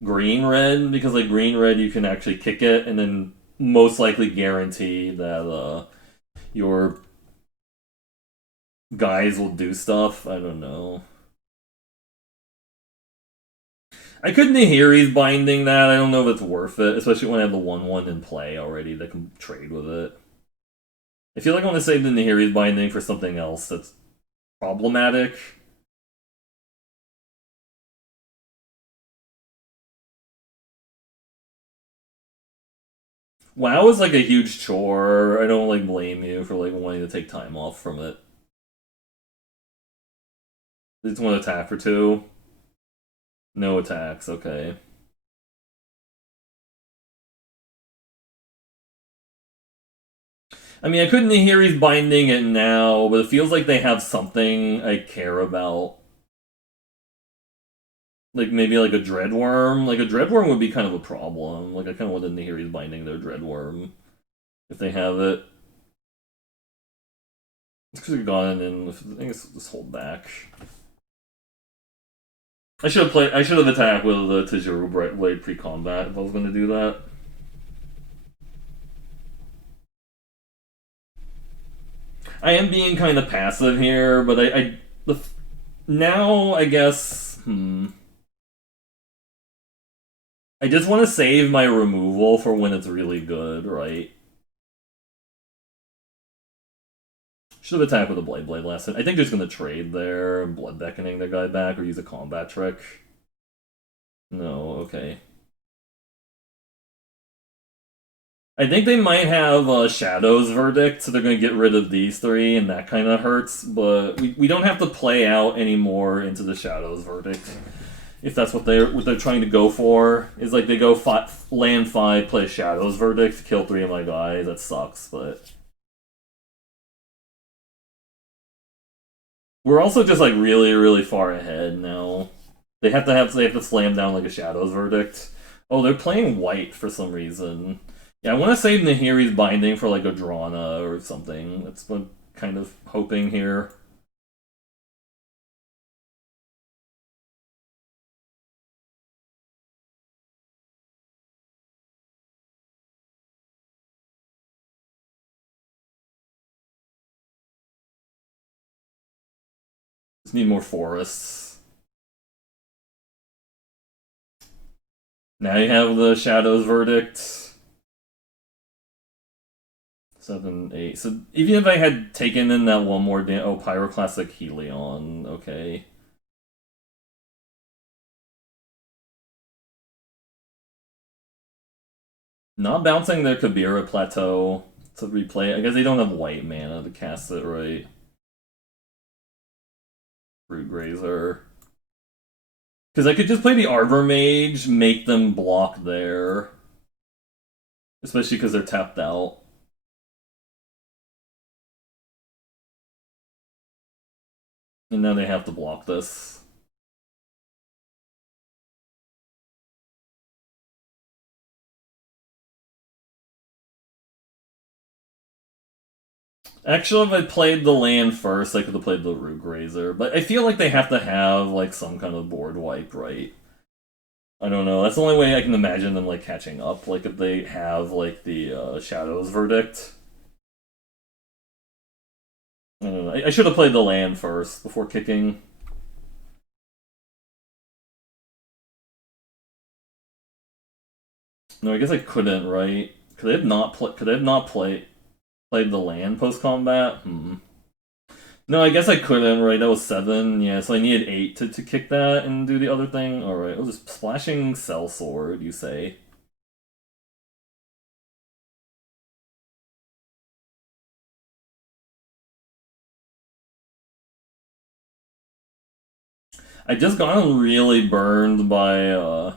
green red because like green red you can actually kick it and then most likely guarantee that your guys will do stuff. I don't know. I could Nahiri's binding that. I don't know if it's worth it, especially when I have the 1/1 in play already that can trade with it. I feel like I want to save the Nahiri's binding for something else that's problematic. WoW is like a huge chore. I don't like blame you for like wanting to take time off from it. They just want to attack for 2. No attacks, okay. I mean, I couldn't hear he's binding it now, but it feels like they have something I care about. Like maybe like a Dreadworm. Like a Dreadworm would be kind of a problem. Like I kind of wanted to hear he's binding their Dreadworm if they have it. It's because we've gone in. I think it's just hold back. I should have played. I should have attacked with the Tajuru Blade pre-combat if I was going to do that. I am being kind of passive here, but now I guess. I just want to save my removal for when it's really good, right? Should have attacked with a Blade last time. I think they're just going to trade there, Blood Beckoning their guy back, or use a combat trick. No, okay. I think they might have a Shadow's Verdict, so they're going to get rid of these 3, and that kind of hurts, but we don't have to play out anymore into the Shadow's Verdict. If that's what they're trying to go for, is like they go land 5, play Shadow's Verdict, kill 3 of my guys. That sucks, but we're also just like really, really far ahead now. They have to slam down like a Shadow's Verdict. Oh, they're playing white for some reason. Yeah, I want to save Nahiri's binding for like a Drana or something. That's what I'm kind of hoping here. Just need more forests. Now you have the Shadow's Verdict. 7, 8. So even if I had taken in that one more oh, Pyroclastic Helion, okay. Not bouncing their Kabira Plateau to replay. I guess they don't have white mana to cast it, right? Root Grazer. Because I could just play the Arbor Mage, make them block there. Especially because they're tapped out. And now they have to block this. Actually, if I played the land first, I could have played the Root Grazer. But I feel like they have to have like some kind of board wipe, right? I don't know. That's the only way I can imagine them like catching up. Like if they have like the Shadow's Verdict. I don't know. I should have played the land first before kicking. No, I guess I couldn't. Right? Could they have not played the land post combat? No, I guess I couldn't. Right? That was 7. Yeah, so I needed 8 to kick that and do the other thing. All right. Oh, just splashing Cell Sword. You say? I just gotten really burned by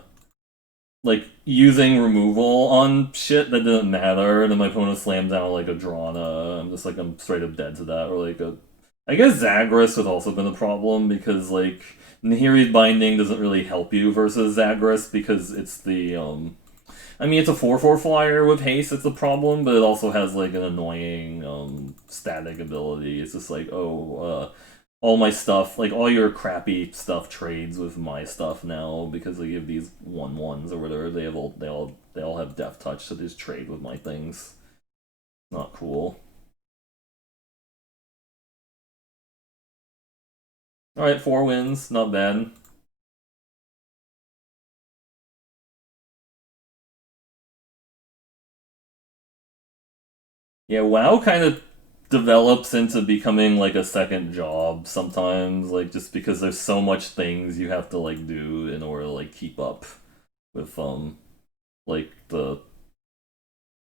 like using removal on shit that didn't matter, and then my opponent slams down like a Drana. I'm just like I'm straight up dead to that, or like a. I guess Zagreus has also been a problem because like Nahiri's Binding doesn't really help you versus Zagreus because it's the I mean, it's a 4/4 flyer with haste, it's a problem, but it also has, like, an annoying, static ability. It's just like, oh, all my stuff, like, all your crappy stuff trades with my stuff now because they give these 1/1s or whatever. They all have Death Touch, so they just trade with my things. Not cool. Alright, 4 wins, not bad. Yeah, WoW kind of develops into becoming like a second job sometimes, like just because there's so much things you have to like do in order to like keep up with like the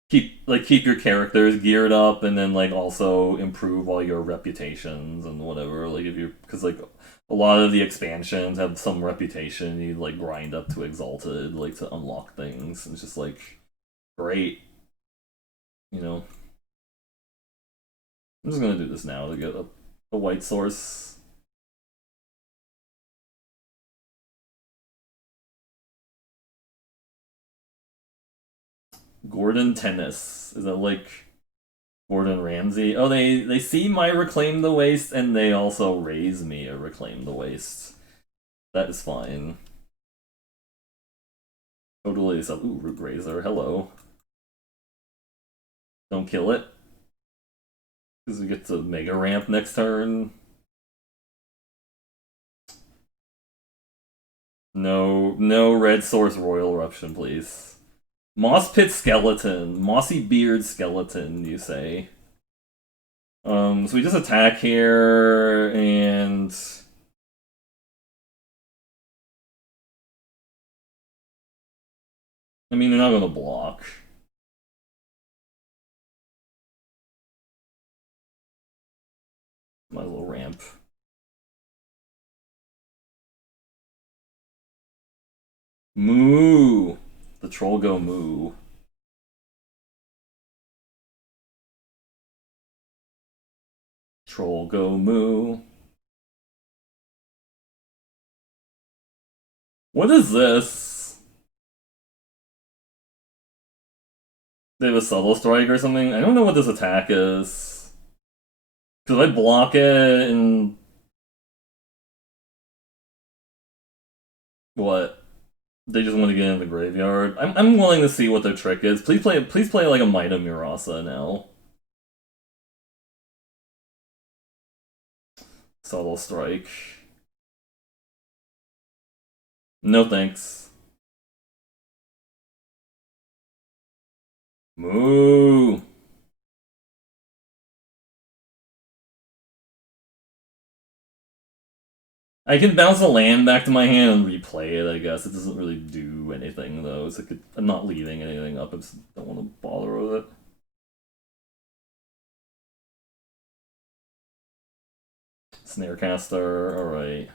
keep your characters geared up and then like also improve all your reputations and whatever. Like if you because like a lot of the expansions have some reputation you like grind up to exalted like to unlock things. It's just like great, you know. I'm just gonna do this now to get a white source. Gordon Tennis. Is that like Gordon Ramsay? Oh, they see my Reclaim the Waste and they also raise me a Reclaim the Waste. That is fine. Totally so. Ooh, Root Razor. Hello. Don't kill it. Because we get to Mega Ramp next turn. No, no red source Royal Eruption, please. Moss Pit Skeleton. Mossy Beard Skeleton, you say? So we just attack here, and I mean, they're not gonna block. Might as well ramp. Moo! The troll go moo. Troll go moo. What is this? They have a subtle strike or something? I don't know what this attack is. Because I block it and. What? They just want to get in the graveyard. I'm willing to see what their trick is. Please play like a Might of Murasa now. Subtle strike. No thanks. Moo. I can bounce a land back to my hand and replay it, I guess. It doesn't really do anything, though. It's like I'm not leaving anything up. I just don't want to bother with it. Snarecaster, alright.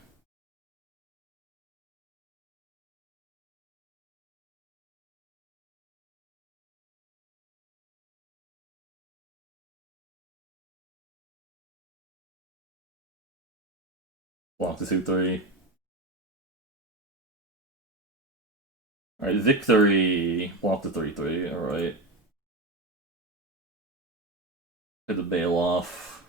Block to 2-3. Alright, Victory. Block to 3-3, alright. Hit the bail off.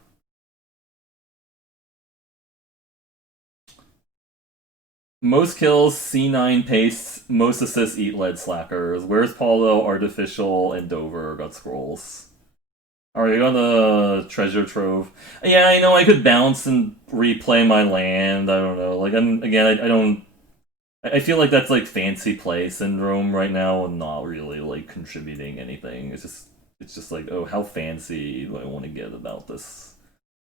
Most kills, C9 pace, most assists, eat lead slackers. Where's Paulo, Artificial, and Dover got scrolls? Alright, got the treasure trove. Yeah, I know I could bounce and replay my land. I don't know. Like, I don't. I feel like that's like fancy play syndrome right now and not really like contributing anything. It's just like, oh, how fancy do I want to get about this?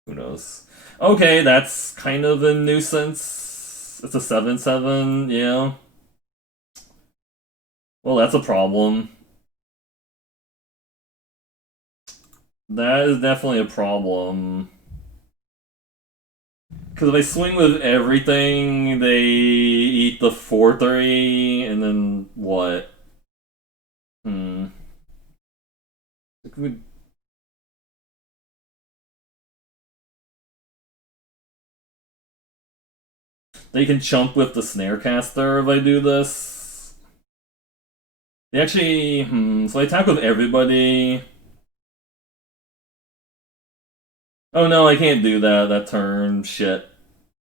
Who knows? Okay, that's kind of a nuisance. It's a 7/7, yeah. Well, that's a problem. That is definitely a problem. Because if I swing with everything, they eat the 4/3, and then what? Hmm. They can chump with the Snarecaster if I do this. They actually, so I attack with everybody. Oh no, I can't do that turn. Shit.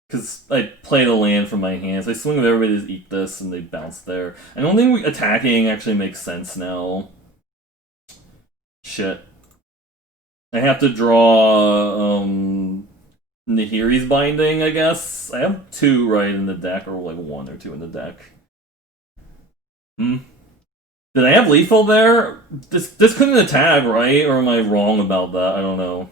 Because I play the land from my hand, so I swing with everybody to eat this, and they bounce there. I don't think attacking actually makes sense now. Shit. I have to draw, Nahiri's Binding, I guess. I have 2 right in the deck, or like 1 or 2 in the deck. Hmm. Did I have lethal there? This couldn't attack, right? Or am I wrong about that? I don't know.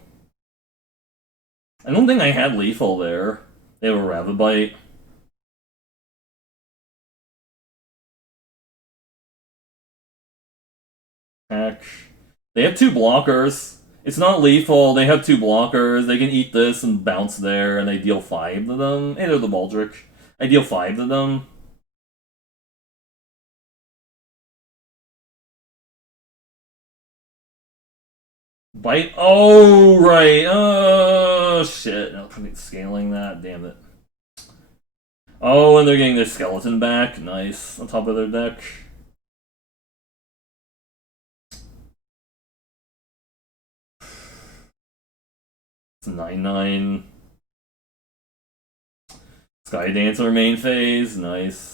I don't think I had lethal there. They have a Rabbit Bite. Heck. They have 2 blockers. It's not lethal. They have 2 blockers. They can eat this and bounce there, and I deal 5 to them. Hey, they're the Baldric. I deal 5 to them. Bite. Oh, right. Oh, shit. No, scaling that. Damn it. Oh, and they're getting their skeleton back. Nice. On top of their deck. It's 9/9. Sky Dancer main phase. Nice.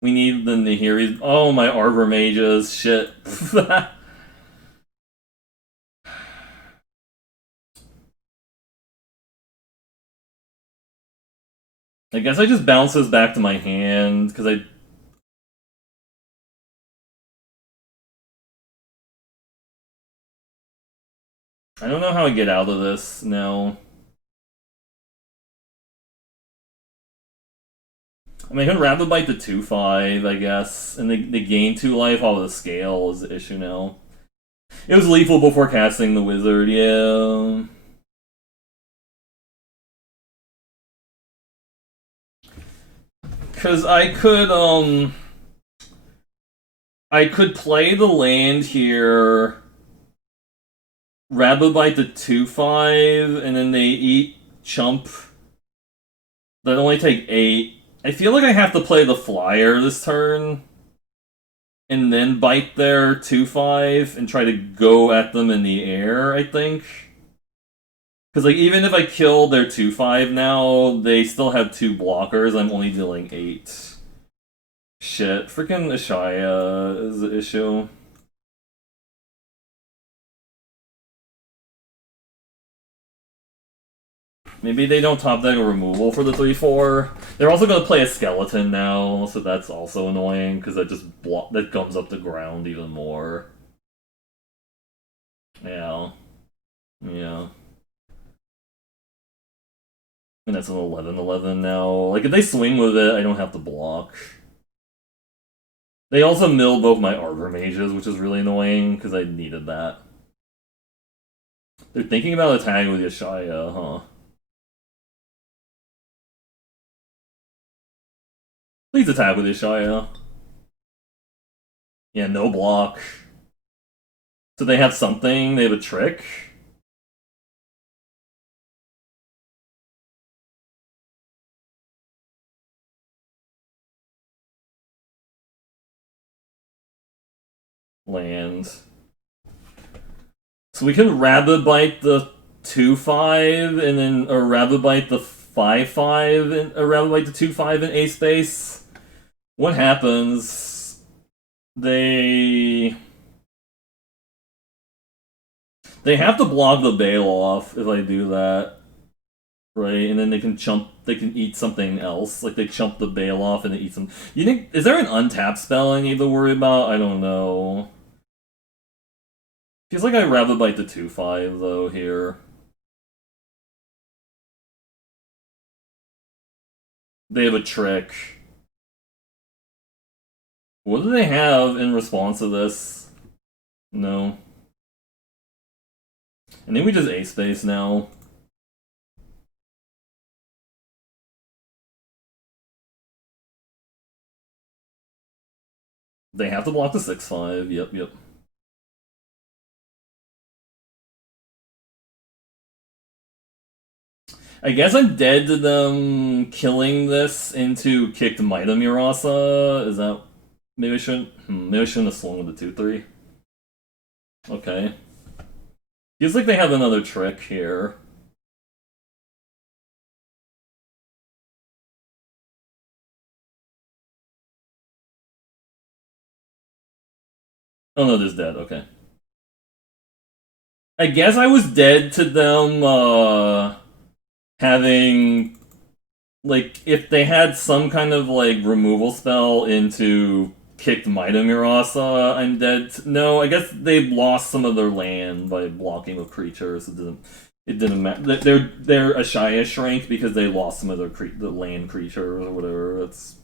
We need the Nahiri. Oh, my Arbor Mages. Shit. I guess I just bounce this back to my hand, because I don't know how I get out of this now. I mean, I could Rabbit Bite the 2/5, I guess, and they gain 2 life off of the scale is the issue now. It was lethal before casting the wizard, yeah. Because I could play the land here, Rabbit Bite the 2/5, and then they eat Chump. That only take 8. I feel like I have to play the Flyer this turn, and then bite their 2/5 and try to go at them in the air, I think. Because, like, even if I kill their 2/5 now, they still have 2 blockers. I'm only dealing 8. Shit. Freaking Ashaya is the issue. Maybe they don't top deck a removal for the 3/4. They're also going to play a skeleton now, so that's also annoying, because that just that gums up the ground even more. Yeah. Yeah. And that's an 11/11 now. Like, if they swing with it, I don't have to block. They also mill both my Arbor Mages, which is really annoying, because I needed that. They're thinking about attacking with Yashaya, huh? Please attack with Yashaya. Yeah, no block. So they have something, they have a trick? Land. So we can Rabbit Bite the 2/5 and then or Rabbit Bite the 5/5 and a Rabbit Bite the 2/5 in A space. What happens? They have to block the Bale off if I do that. Right, and then they can eat something else. Like they chump the Bale off and they eat some. You think, is there an untap spell I need to worry about? I don't know. Feels like I Rabbit Bite the 2/5 though here. They have a trick. What do they have in response to this? No. And then we just ace base now. They have to block the 6/5. Yep. I guess I'm dead to them killing this into kicked Might of Murasa. Is that... Maybe I shouldn't... maybe I shouldn't have swung with the 2-3. Okay. Feels like they have another trick here. Oh no, there's dead. Okay. I guess I was dead to them, having... Like, if they had some kind of, like, removal spell into kicked Might of Murasa, I'm dead. No, I guess they lost some of their land by blocking with creatures. It didn't matter. They're Ashaya shrank because they lost some of their the land creatures or whatever. It's...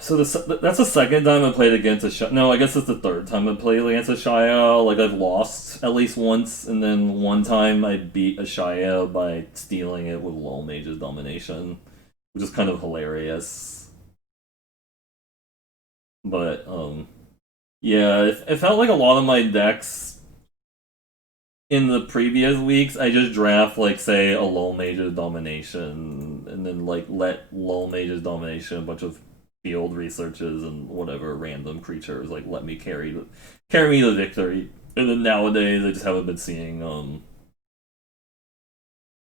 So that's the second time I played against Ashaya. No, I guess it's the third time I played against Ashaya. Like, I've lost at least once, and then one time I beat Ashaya by stealing it with Lull Mage's Domination, which is kind of hilarious. But, yeah, it felt like a lot of my decks in the previous weeks, I just draft, like, say, a Lull Mage's Domination, and then, like, let Lull Mage's Domination, a bunch of field researches and whatever random creatures like let me carry me the victory. And then nowadays I just haven't been seeing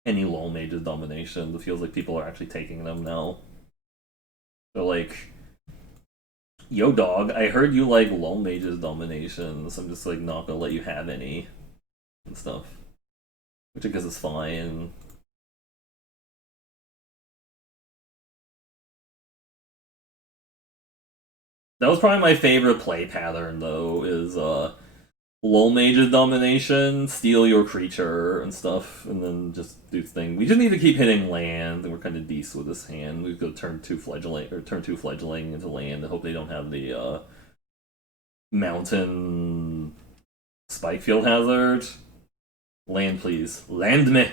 any Lull Mage's Domination. It feels like people are actually taking them now. They're like, yo dog, I heard you like Lull Mage's Domination, so I'm just like not gonna let you have any and stuff. Which I guess is fine. That was probably my favorite play pattern, though, is Lull Mage's Domination, steal your creature and stuff, and then just do thing. We just need to keep hitting land, and we're kind of decent with this hand. We go turn 2 fledgling into land, and hope they don't have the mountain spike field hazard. Land, please. Land me!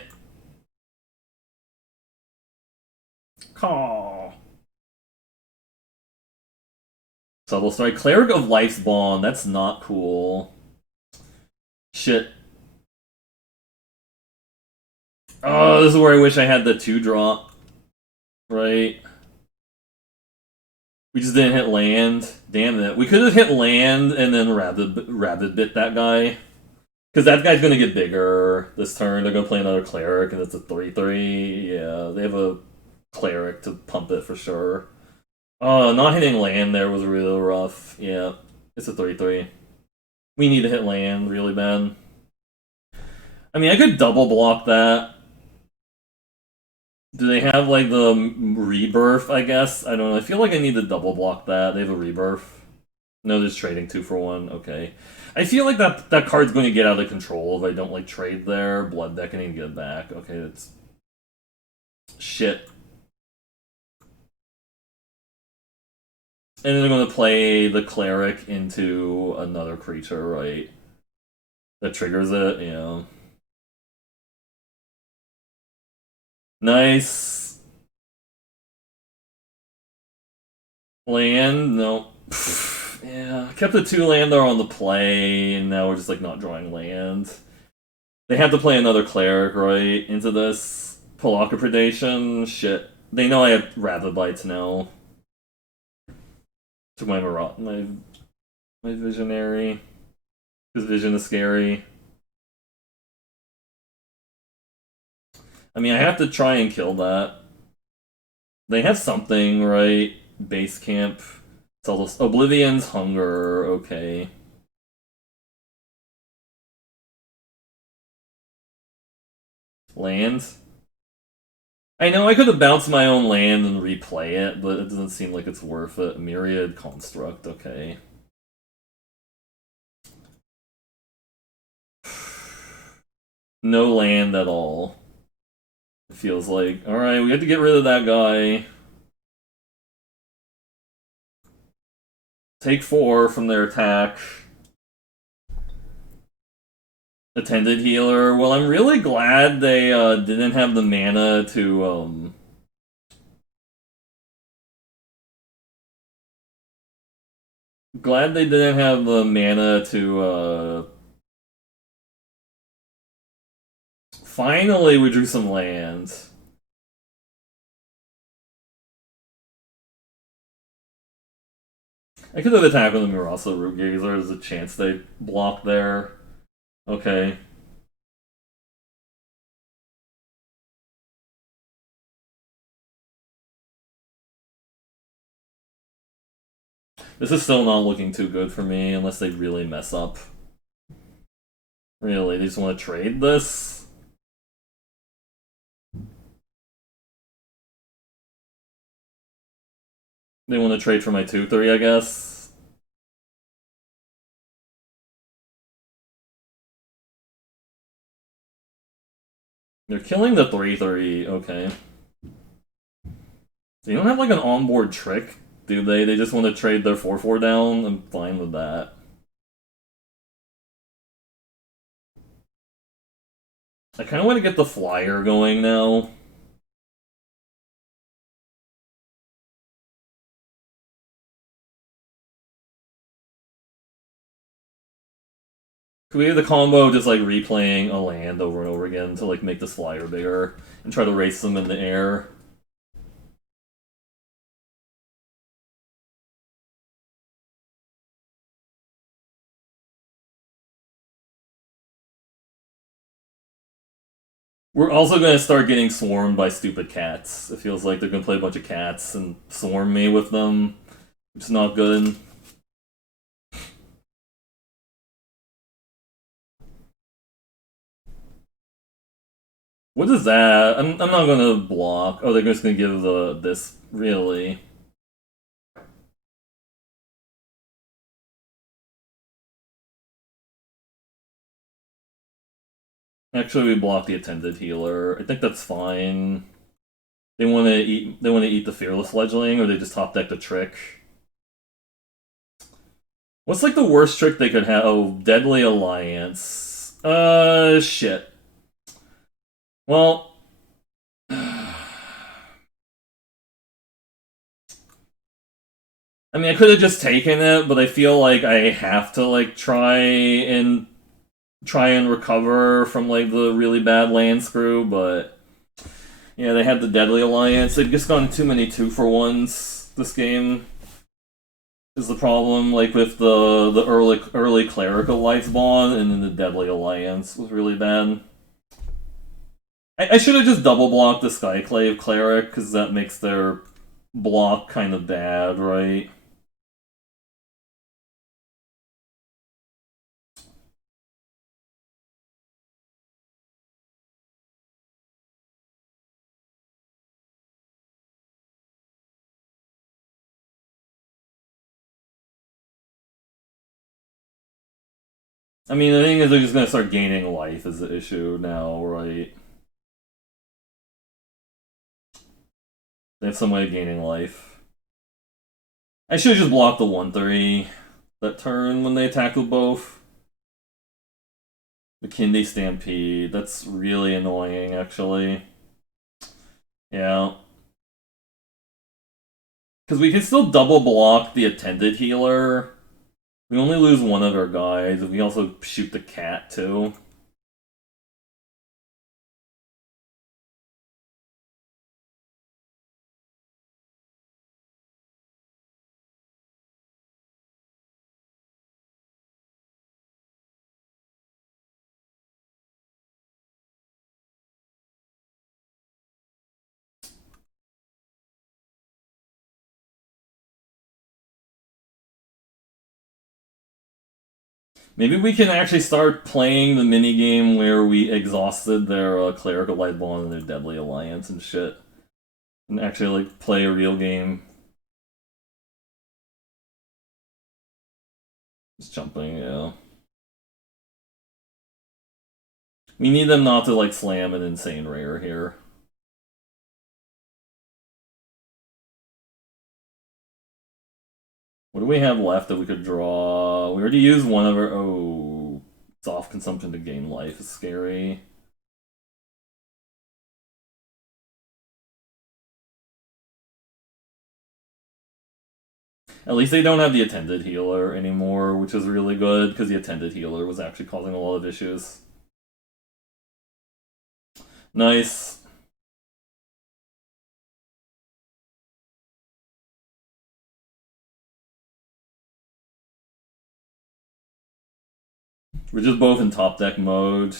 Caw. Subtle Strike. Cleric of Life's Bond. That's not cool. Shit. Oh, this is where I wish I had the 2-drop. Right? We just didn't hit land. Damn it. We could have hit land and then Rabid bit that guy. Because that guy's going to get bigger this turn. They're going to play another Cleric, and it's a 3-3. Yeah, they have a Cleric to pump it for sure. Oh, not hitting land there was really rough. Yeah, it's a 3-3. We need to hit land really bad. I mean, I could double block that. Do they have, like, the rebirth, I guess? I don't know. I feel like I need to double block that. They have a rebirth. No, there's trading 2 for 1. Okay. I feel like that card's going to get out of control if I don't, like, trade there. Blood Beckoning, get it back. Okay, that's... Shit. And then they're going to play the Cleric into another creature, right? That triggers it, yeah. Nice. Land? No. Yeah, kept the 2 land there on the play, and now we're just, like, not drawing land. They have to play another Cleric, right, into this. Palaka Predation? Shit. They know I have Rabid Bites now. Took my my Visionary. Because Vision is scary. I mean, I have to try and kill that. They have something, right? Base Camp. It's all this Oblivion's Hunger, okay. Land? I know I could have bounced my own land and replay it, but it doesn't seem like it's worth it. Myriad Construct, okay. No land at all. It feels like, alright, we have to get rid of that guy. Take 4 from their attack. Attended healer. Well, I'm really glad they didn't have the mana to glad they didn't have the mana to finally we drew some lands. I could have attacked with the Murasa Root Gazer. There's a chance they block there. Okay. This is still not looking too good for me unless they really mess up. Really, they just want to trade this? They want to trade for my 2/3, I guess. They're killing the 3/3, okay. They don't have like an onboard trick, do they? They just want to trade their 4/4 down? I'm fine with that. I kind of want to get the flyer going now. Could we have the combo of just like replaying a land over and over again to like make this flyer bigger and try to race them in the air? We're also going to start getting swarmed by stupid cats. It feels like they're going to play a bunch of cats and swarm me with them, which is not good. What is that? I'm not going to block. Oh, they're just going to give this. Really? Actually, we block the attended healer. I think that's fine. They want to eat. They want to eat the fearless fledgling, or they just top deck the trick. What's like the worst trick they could have? Oh, Deadly Alliance. Shit. Well, I mean, I could have just taken it, but I feel like I have to like try and recover from like the really bad land screw. But yeah, they had the Deadly Alliance. They've just gone too many 2-for-1s this game. Is the problem like with the early clerical life bond and then the Deadly Alliance was really bad. I should have just double blocked the Skyclave cleric because that makes their block kind of bad, right? I mean, the thing is, they're just gonna start gaining life is the issue now, right? They have some way of gaining life. I should have just blocked the 1/3 that turn when they attack with both. The Kindi Stampede. That's really annoying, actually. Yeah. Because we can still double block the attended healer. We only lose one of our guys, and we also shoot the cat, too. Maybe we can actually start playing the minigame where we exhausted their Clerical Light Bond and their Deadly Alliance and shit. And actually, like, play a real game. Just jumping, yeah. We need them not to, like, slam an insane rare here. What do we have left that we could draw? We already used one of our... Oh... Soft consumption to gain life is scary. At least they don't have the attended healer anymore, which is really good, because the attended healer was actually causing a lot of issues. Nice. We're just both in top deck mode.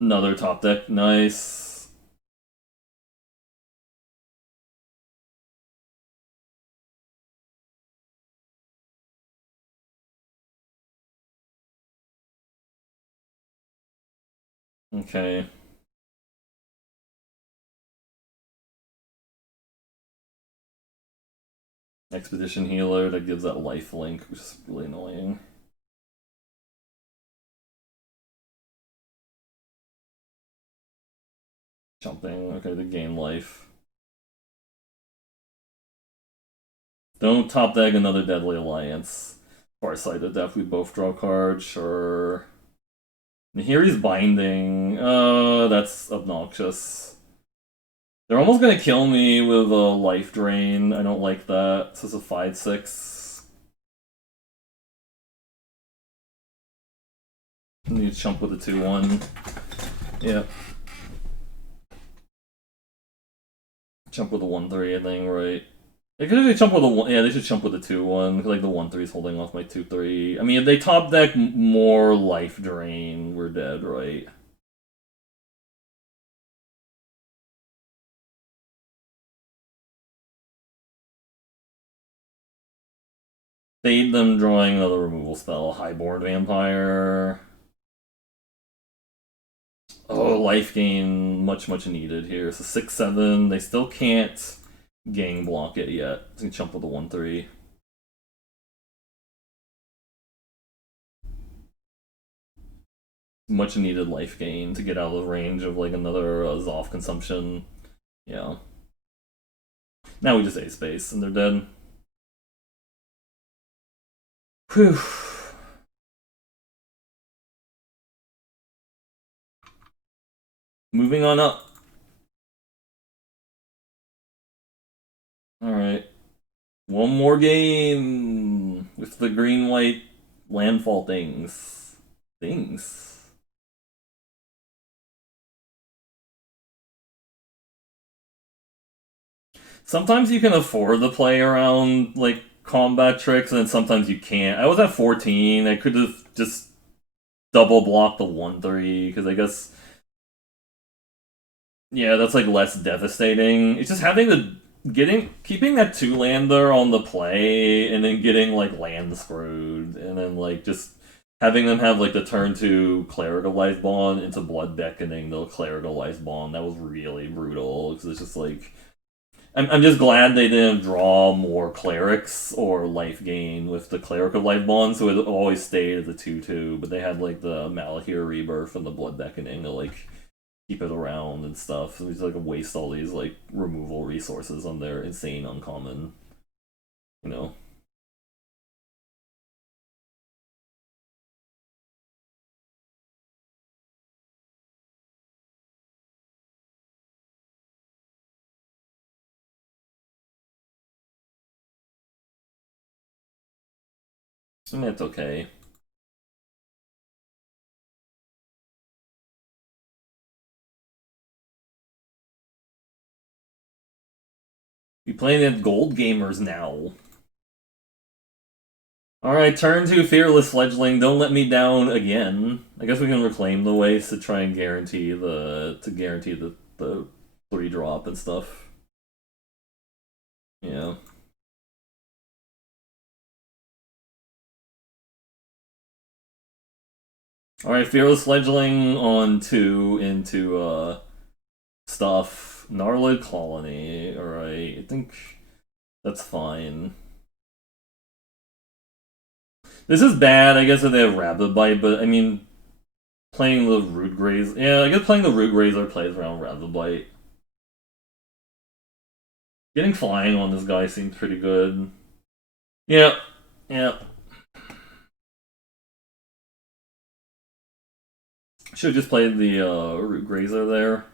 Another top deck, nice. Okay. Expedition healer that gives that life link, which is really annoying. Jumping, okay, to gain life. Don't top deck another Deadly Alliance. Farsighted Death, we both draw cards, sure. Nahiri's Binding, that's obnoxious. They're almost gonna kill me with a life drain. I don't like that. This is a 5/6. Need to chump with a 2/1. Yeah. Chump with a 1/3, I think, right? They could chump with a 1. Yeah, they should chump with a 2/1. Like the 1/3 is holding off my 2/3. I mean, if they top deck more life drain, we're dead, right? Fade them drawing another removal spell. Highborn Vampire. Oh, life gain much needed here. So 6/7. They still can't gang block it yet. It's gonna chump with a 1/3. Much needed life gain to get out of the range of like another Zoff consumption. Yeah. Now we just ace space and they're dead. Whew. Moving on up. Alright. One more game with the green-white landfall things. Sometimes you can afford to play around, like, combat tricks, and then sometimes you can't. I was at 14. I could have just double blocked the 1/3, because I guess... Yeah, that's, like, less devastating. It's just having the... keeping that 2-lander on the play, and then getting, like, land screwed, and then, like, just having them have, like, the turn 2 Cleric of Life Bond into Blood Beckoning the Cleric of Life Bond. That was really brutal, because it's just, like... I'm just glad they didn't draw more clerics or life gain with the Cleric of Life Bond, so it always stayed as a 2/2, but they had like the Malachir Rebirth and the Blood Beckoning to like keep it around and stuff. So we just like waste all these like removal resources on their insane uncommon, you know. I mean, it's okay. We playing at Gold Gamers now. Alright, turn to Fearless Fledgling, don't let me down again. I guess we can reclaim the waste to try and guarantee the 3-drop and stuff. Yeah. Alright, Fearless Fledgling on 2 into stuff. Gnarlid Colony. Alright, I think that's fine. This is bad, I guess, if they have Rabbit Bite, but I mean, playing the Root Graze. Yeah, I guess playing the Root Grazer plays around Rabbit Bite. Getting flying on this guy seems pretty good. Yeah, yeah. Should have just played the Root Grazer there.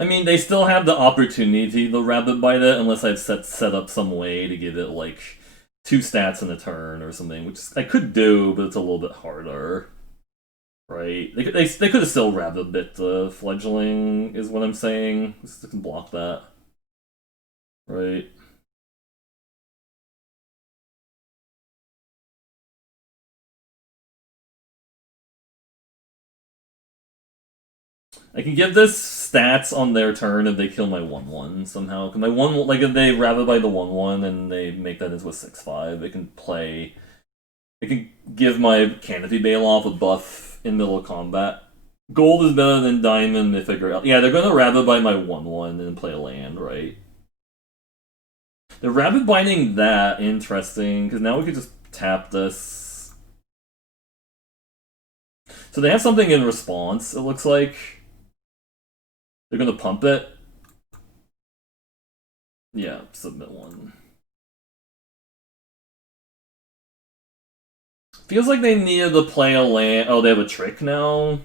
I mean, they still have the opportunity to Rabbit Bite it unless I've set up some way to give it like 2 stats in a turn or something, which I could do, but it's a little bit harder. Right? They could have still Rabbit Bit the Fledgling, is what I'm saying. Just can block that. Right? I can give this stats on their turn if they kill my 1/1 somehow. Cause my one, like if they Rabbit by the 1/1 and they make that into a 6/5, it can play. It can give my Canopy Baloff a buff in middle of combat. Gold is better than diamond. They figure out. Yeah, they're gonna Rabbit by my 1/1 and play a land, right? They're Rabbit binding that interesting because now we could just tap this. So they have something in response. It looks like. They're gonna pump it. Yeah, submit one. Feels like they needed to play a land. Oh, they have a trick now.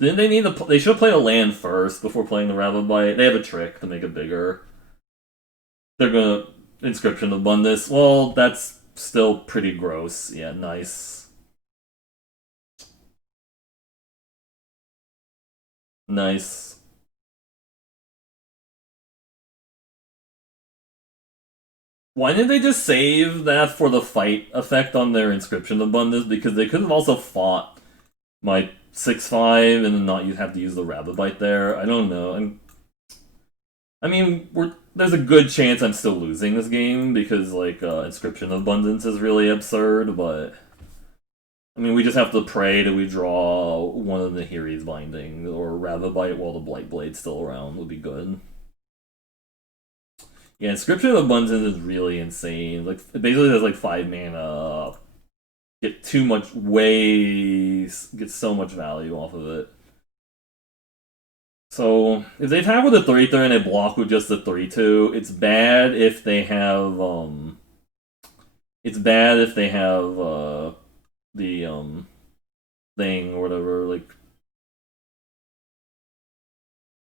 Didn't they need to? They should play a land first before playing the Rabbit Bite. They have a trick to make it bigger. They're gonna Inscription of Abundance. Well, that's still pretty gross. Yeah, nice. Nice. Why didn't they just save that for the fight effect on their Inscription Abundance? Because they could have also fought my 6/5 and then not have to use the Rabbit Bite there. I don't know. I mean, there's a good chance I'm still losing this game because like Inscription Abundance is really absurd, but I mean we just have to pray that we draw one of the Nahiri's Binding or Rabbit Bite while the Blight Blade's still around would be good. Yeah, Inscription Abundance is really insane. Like it basically has like 5 mana. Get too much get so much value off of it. So if they attack with a 3/3 and they block with just a 3/2, it's bad if they have it's bad if they have the thing or whatever, like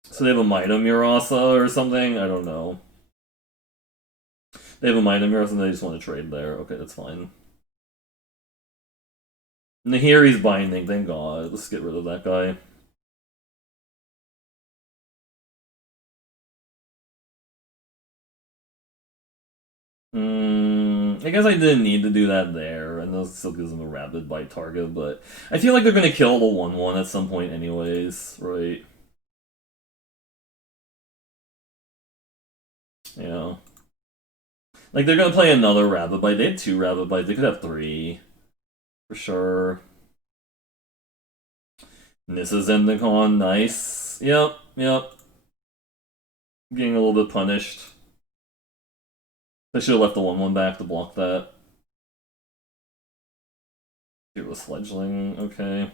so they have a Mighty Murasa or something, I don't know. They have a Mighty Murasa and they just want to trade there. Okay, that's fine. Nahiri's Binding, thank god. Let's get rid of that guy. I guess I didn't need to do that there, and that still gives them a Rabbit Bite target, but I feel like they're gonna kill the 1/1 at some point anyways, right? Yeah. Like, they're gonna play another Rabbit Bite. They had 2 Rabbit Bites, they could have 3. For sure. And this is Zendikar, nice. Yep, yep. Getting a little bit punished. They should have left the 1/1 back to block that. It was Fledgling, okay.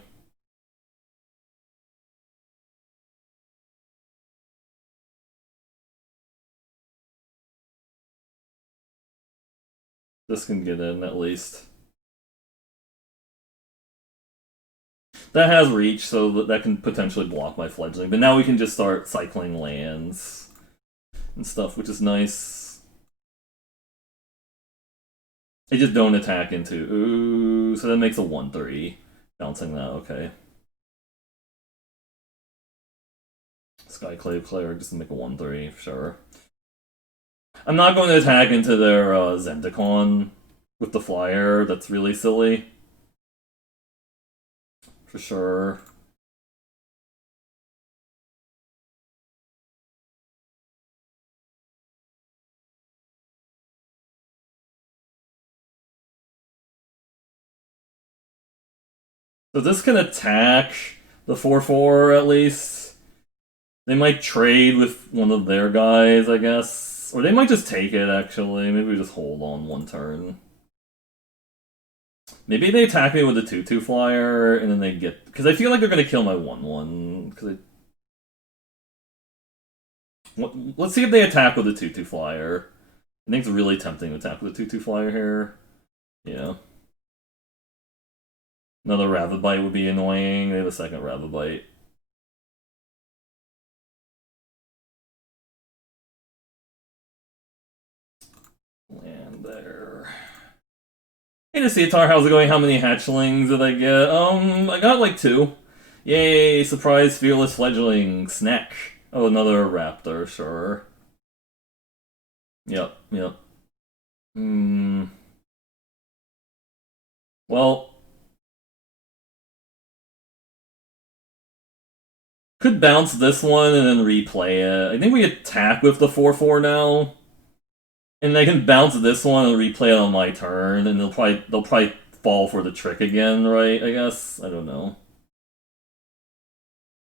This can get in, at least. That has reach, so that can potentially block my Fledgling. But now we can just start cycling lands and stuff, which is nice. They just don't attack into... Ooh, so that makes a 1/3. Bouncing that, okay. Skyclave Cleric just to make a 1/3, sure. I'm not going to attack into their Zendikar with the flyer. That's really silly. For sure. So this can attack the 4/4 at least. They might trade with one of their guys, I guess. Or they might just take it, actually. Maybe we just hold on 1 turn. Maybe they attack me with a 2/2 flyer, and then they get... Because I feel like they're going to kill my 1/1. Because let's see if they attack with a 2/2 flyer. I think it's really tempting to attack with a 2/2 flyer here. Yeah. Another Rabbit Bite would be annoying. They have a second Rabbit Bite. Land there. Hey, Nasiatar, how's it going? How many hatchlings did I get? I got like 2. Yay, surprise, fearless fledgling, snack. Oh, another raptor, sure. Yep, yep. Hmm. Well, could bounce this one and then replay it. I think we attack with the 4/4 now. And I can bounce this one and replay it on my turn, and they'll probably fall for the trick again, right? I guess? I don't know.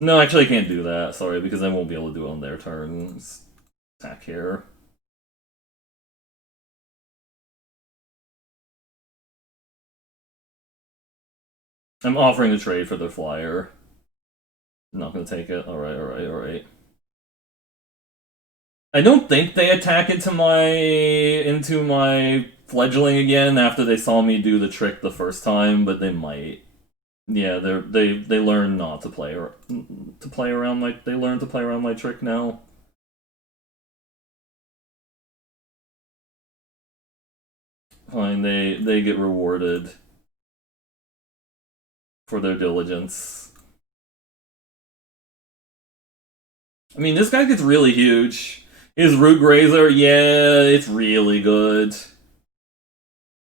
No, actually I can't do that, sorry, because I won't be able to do it on their turns. Attack here. I'm offering to trade for their flyer. I'm not gonna take it. Alright, alright, alright. I don't think they attack into my fledgling again after they saw me do the trick the first time, but they might. Yeah, they learn not to play or to play around my they learn to play around my trick now. Fine, they get rewarded for their diligence. I mean, this guy gets really huge. His Root Grazer, yeah, it's really good.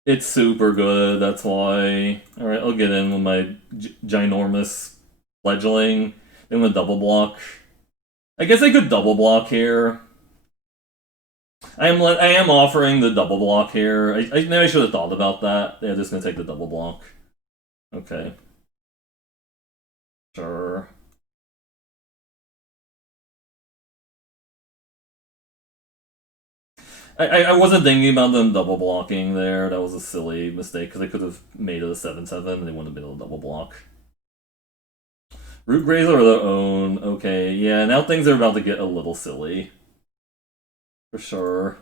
It's super good, that's why. Alright, I'll get in with my ginormous fledgling. Then with double block. I guess I could double block here. I am offering the double block here. Maybe I should have thought about that. They're just gonna take the double block. Okay. Sure. I wasn't thinking about them double blocking there. That was a silly mistake because they could have made it a 7/7 and they wouldn't have been able to double block. Root Grazer or their own. Okay, yeah, now things are about to get a little silly. For sure.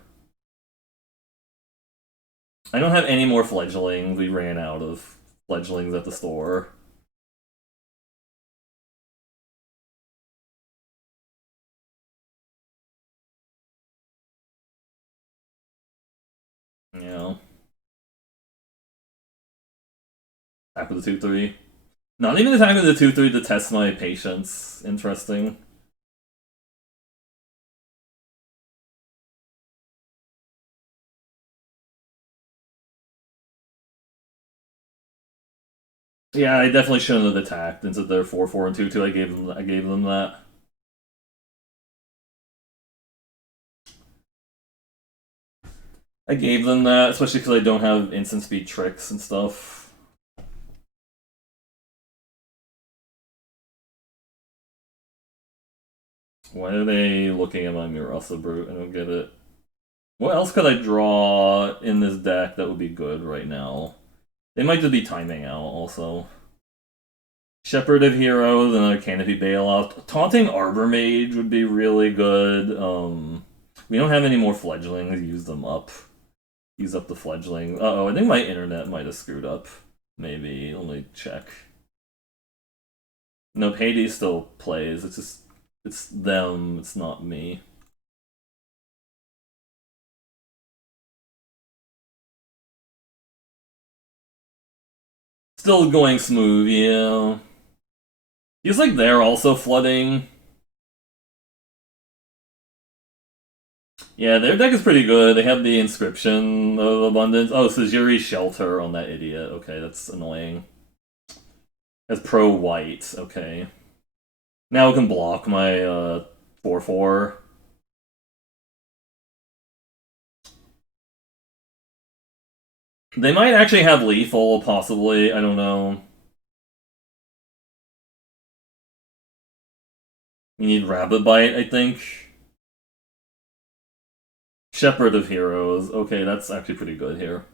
I don't have any more fledglings. We ran out of fledglings at the store. Yeah. Attack with the 2/3. Not even attacking with the 2/3 to test my patience. Interesting. Yeah, I definitely shouldn't have attacked into their 4/4 and 2/2. I gave them that. I gave them that, especially because I don't have instant speed tricks and stuff. Why are they looking at my Murasa Brute? I don't get it. What else could I draw in this deck that would be good right now? They might just be timing out, also. Shepherd of Heroes, another Canopy Bailout. Taunting Arbor Mage would be really good. We don't have any more fledglings. Use them up. Use up the fledgling. Uh-oh, I think my internet might have screwed up. Maybe. Let me check. Nope, Hades still plays. It's just... It's them, it's not me. Still going smooth, yeah. Feels like they're also flooding. Yeah, their deck is pretty good. They have the Inscription of Abundance. Oh, Sajiri Shelter on that idiot. Okay, that's annoying. As pro white, okay. Now it can block my 4/4. They might actually have lethal, possibly. I don't know. You need Rabbit Bite, I think. Shepherd of Heroes. Okay, that's actually pretty good here.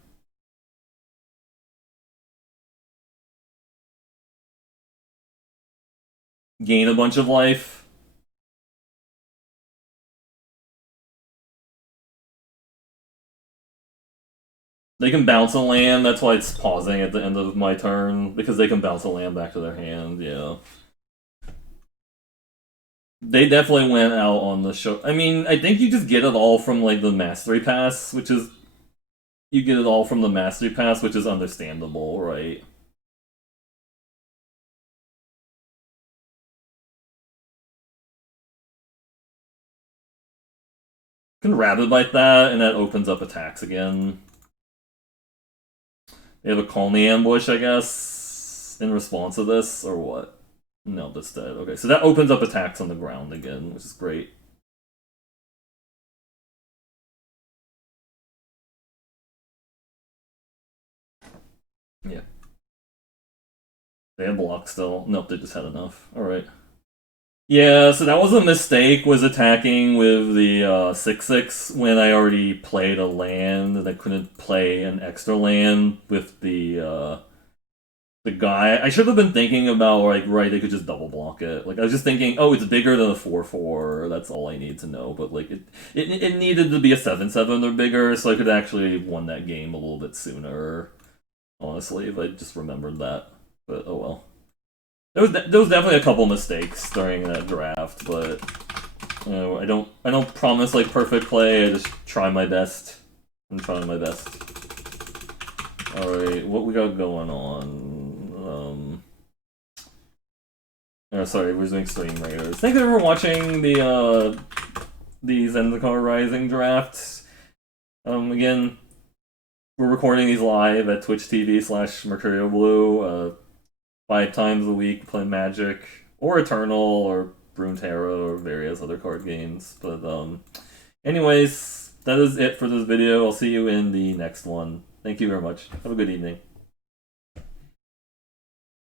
Gain a bunch of life. They can bounce a land, that's why it's pausing at the end of my turn, because they can bounce a land back to their hand, yeah. They definitely went out on the show. I mean, I think you just get it all from, like, the Mastery Pass, which is... You get it all from the Mastery Pass, which is understandable, right? Can Rabid like that, and that opens up attacks again. They have a Call Me Ambush, I guess, in response to this, or what? No, that's dead. Okay, so that opens up attacks on the ground again, which is great. Yeah. They have block still. Nope, they just had enough. Alright. Yeah, so that was a mistake, was attacking with the 6/6 when I already played a land and I couldn't play an extra land with the guy. I should have been thinking about, like, right, they could just double block it. Like, I was just thinking, oh, it's bigger than a 4/4, that's all I need to know. But, like, it needed to be a 7/7 or bigger, so I could actually have won that game a little bit sooner, honestly, if I just remembered that. But, oh well. There was definitely a couple mistakes during that draft, but you know, I don't promise like perfect play. I just try my best. I'm trying my best. All right, what we got going on? Oh, sorry, we're doing Stream Raiders. Thank you for watching the Zendikar Rising drafts. Again, we're recording these live at Twitch TV/Mercurial Blue. 5 times a week, playing Magic or Eternal or Runeterra or various other card games. But anyways, that is it for this video. I'll see you in the next one. Thank you very much. Have a good evening.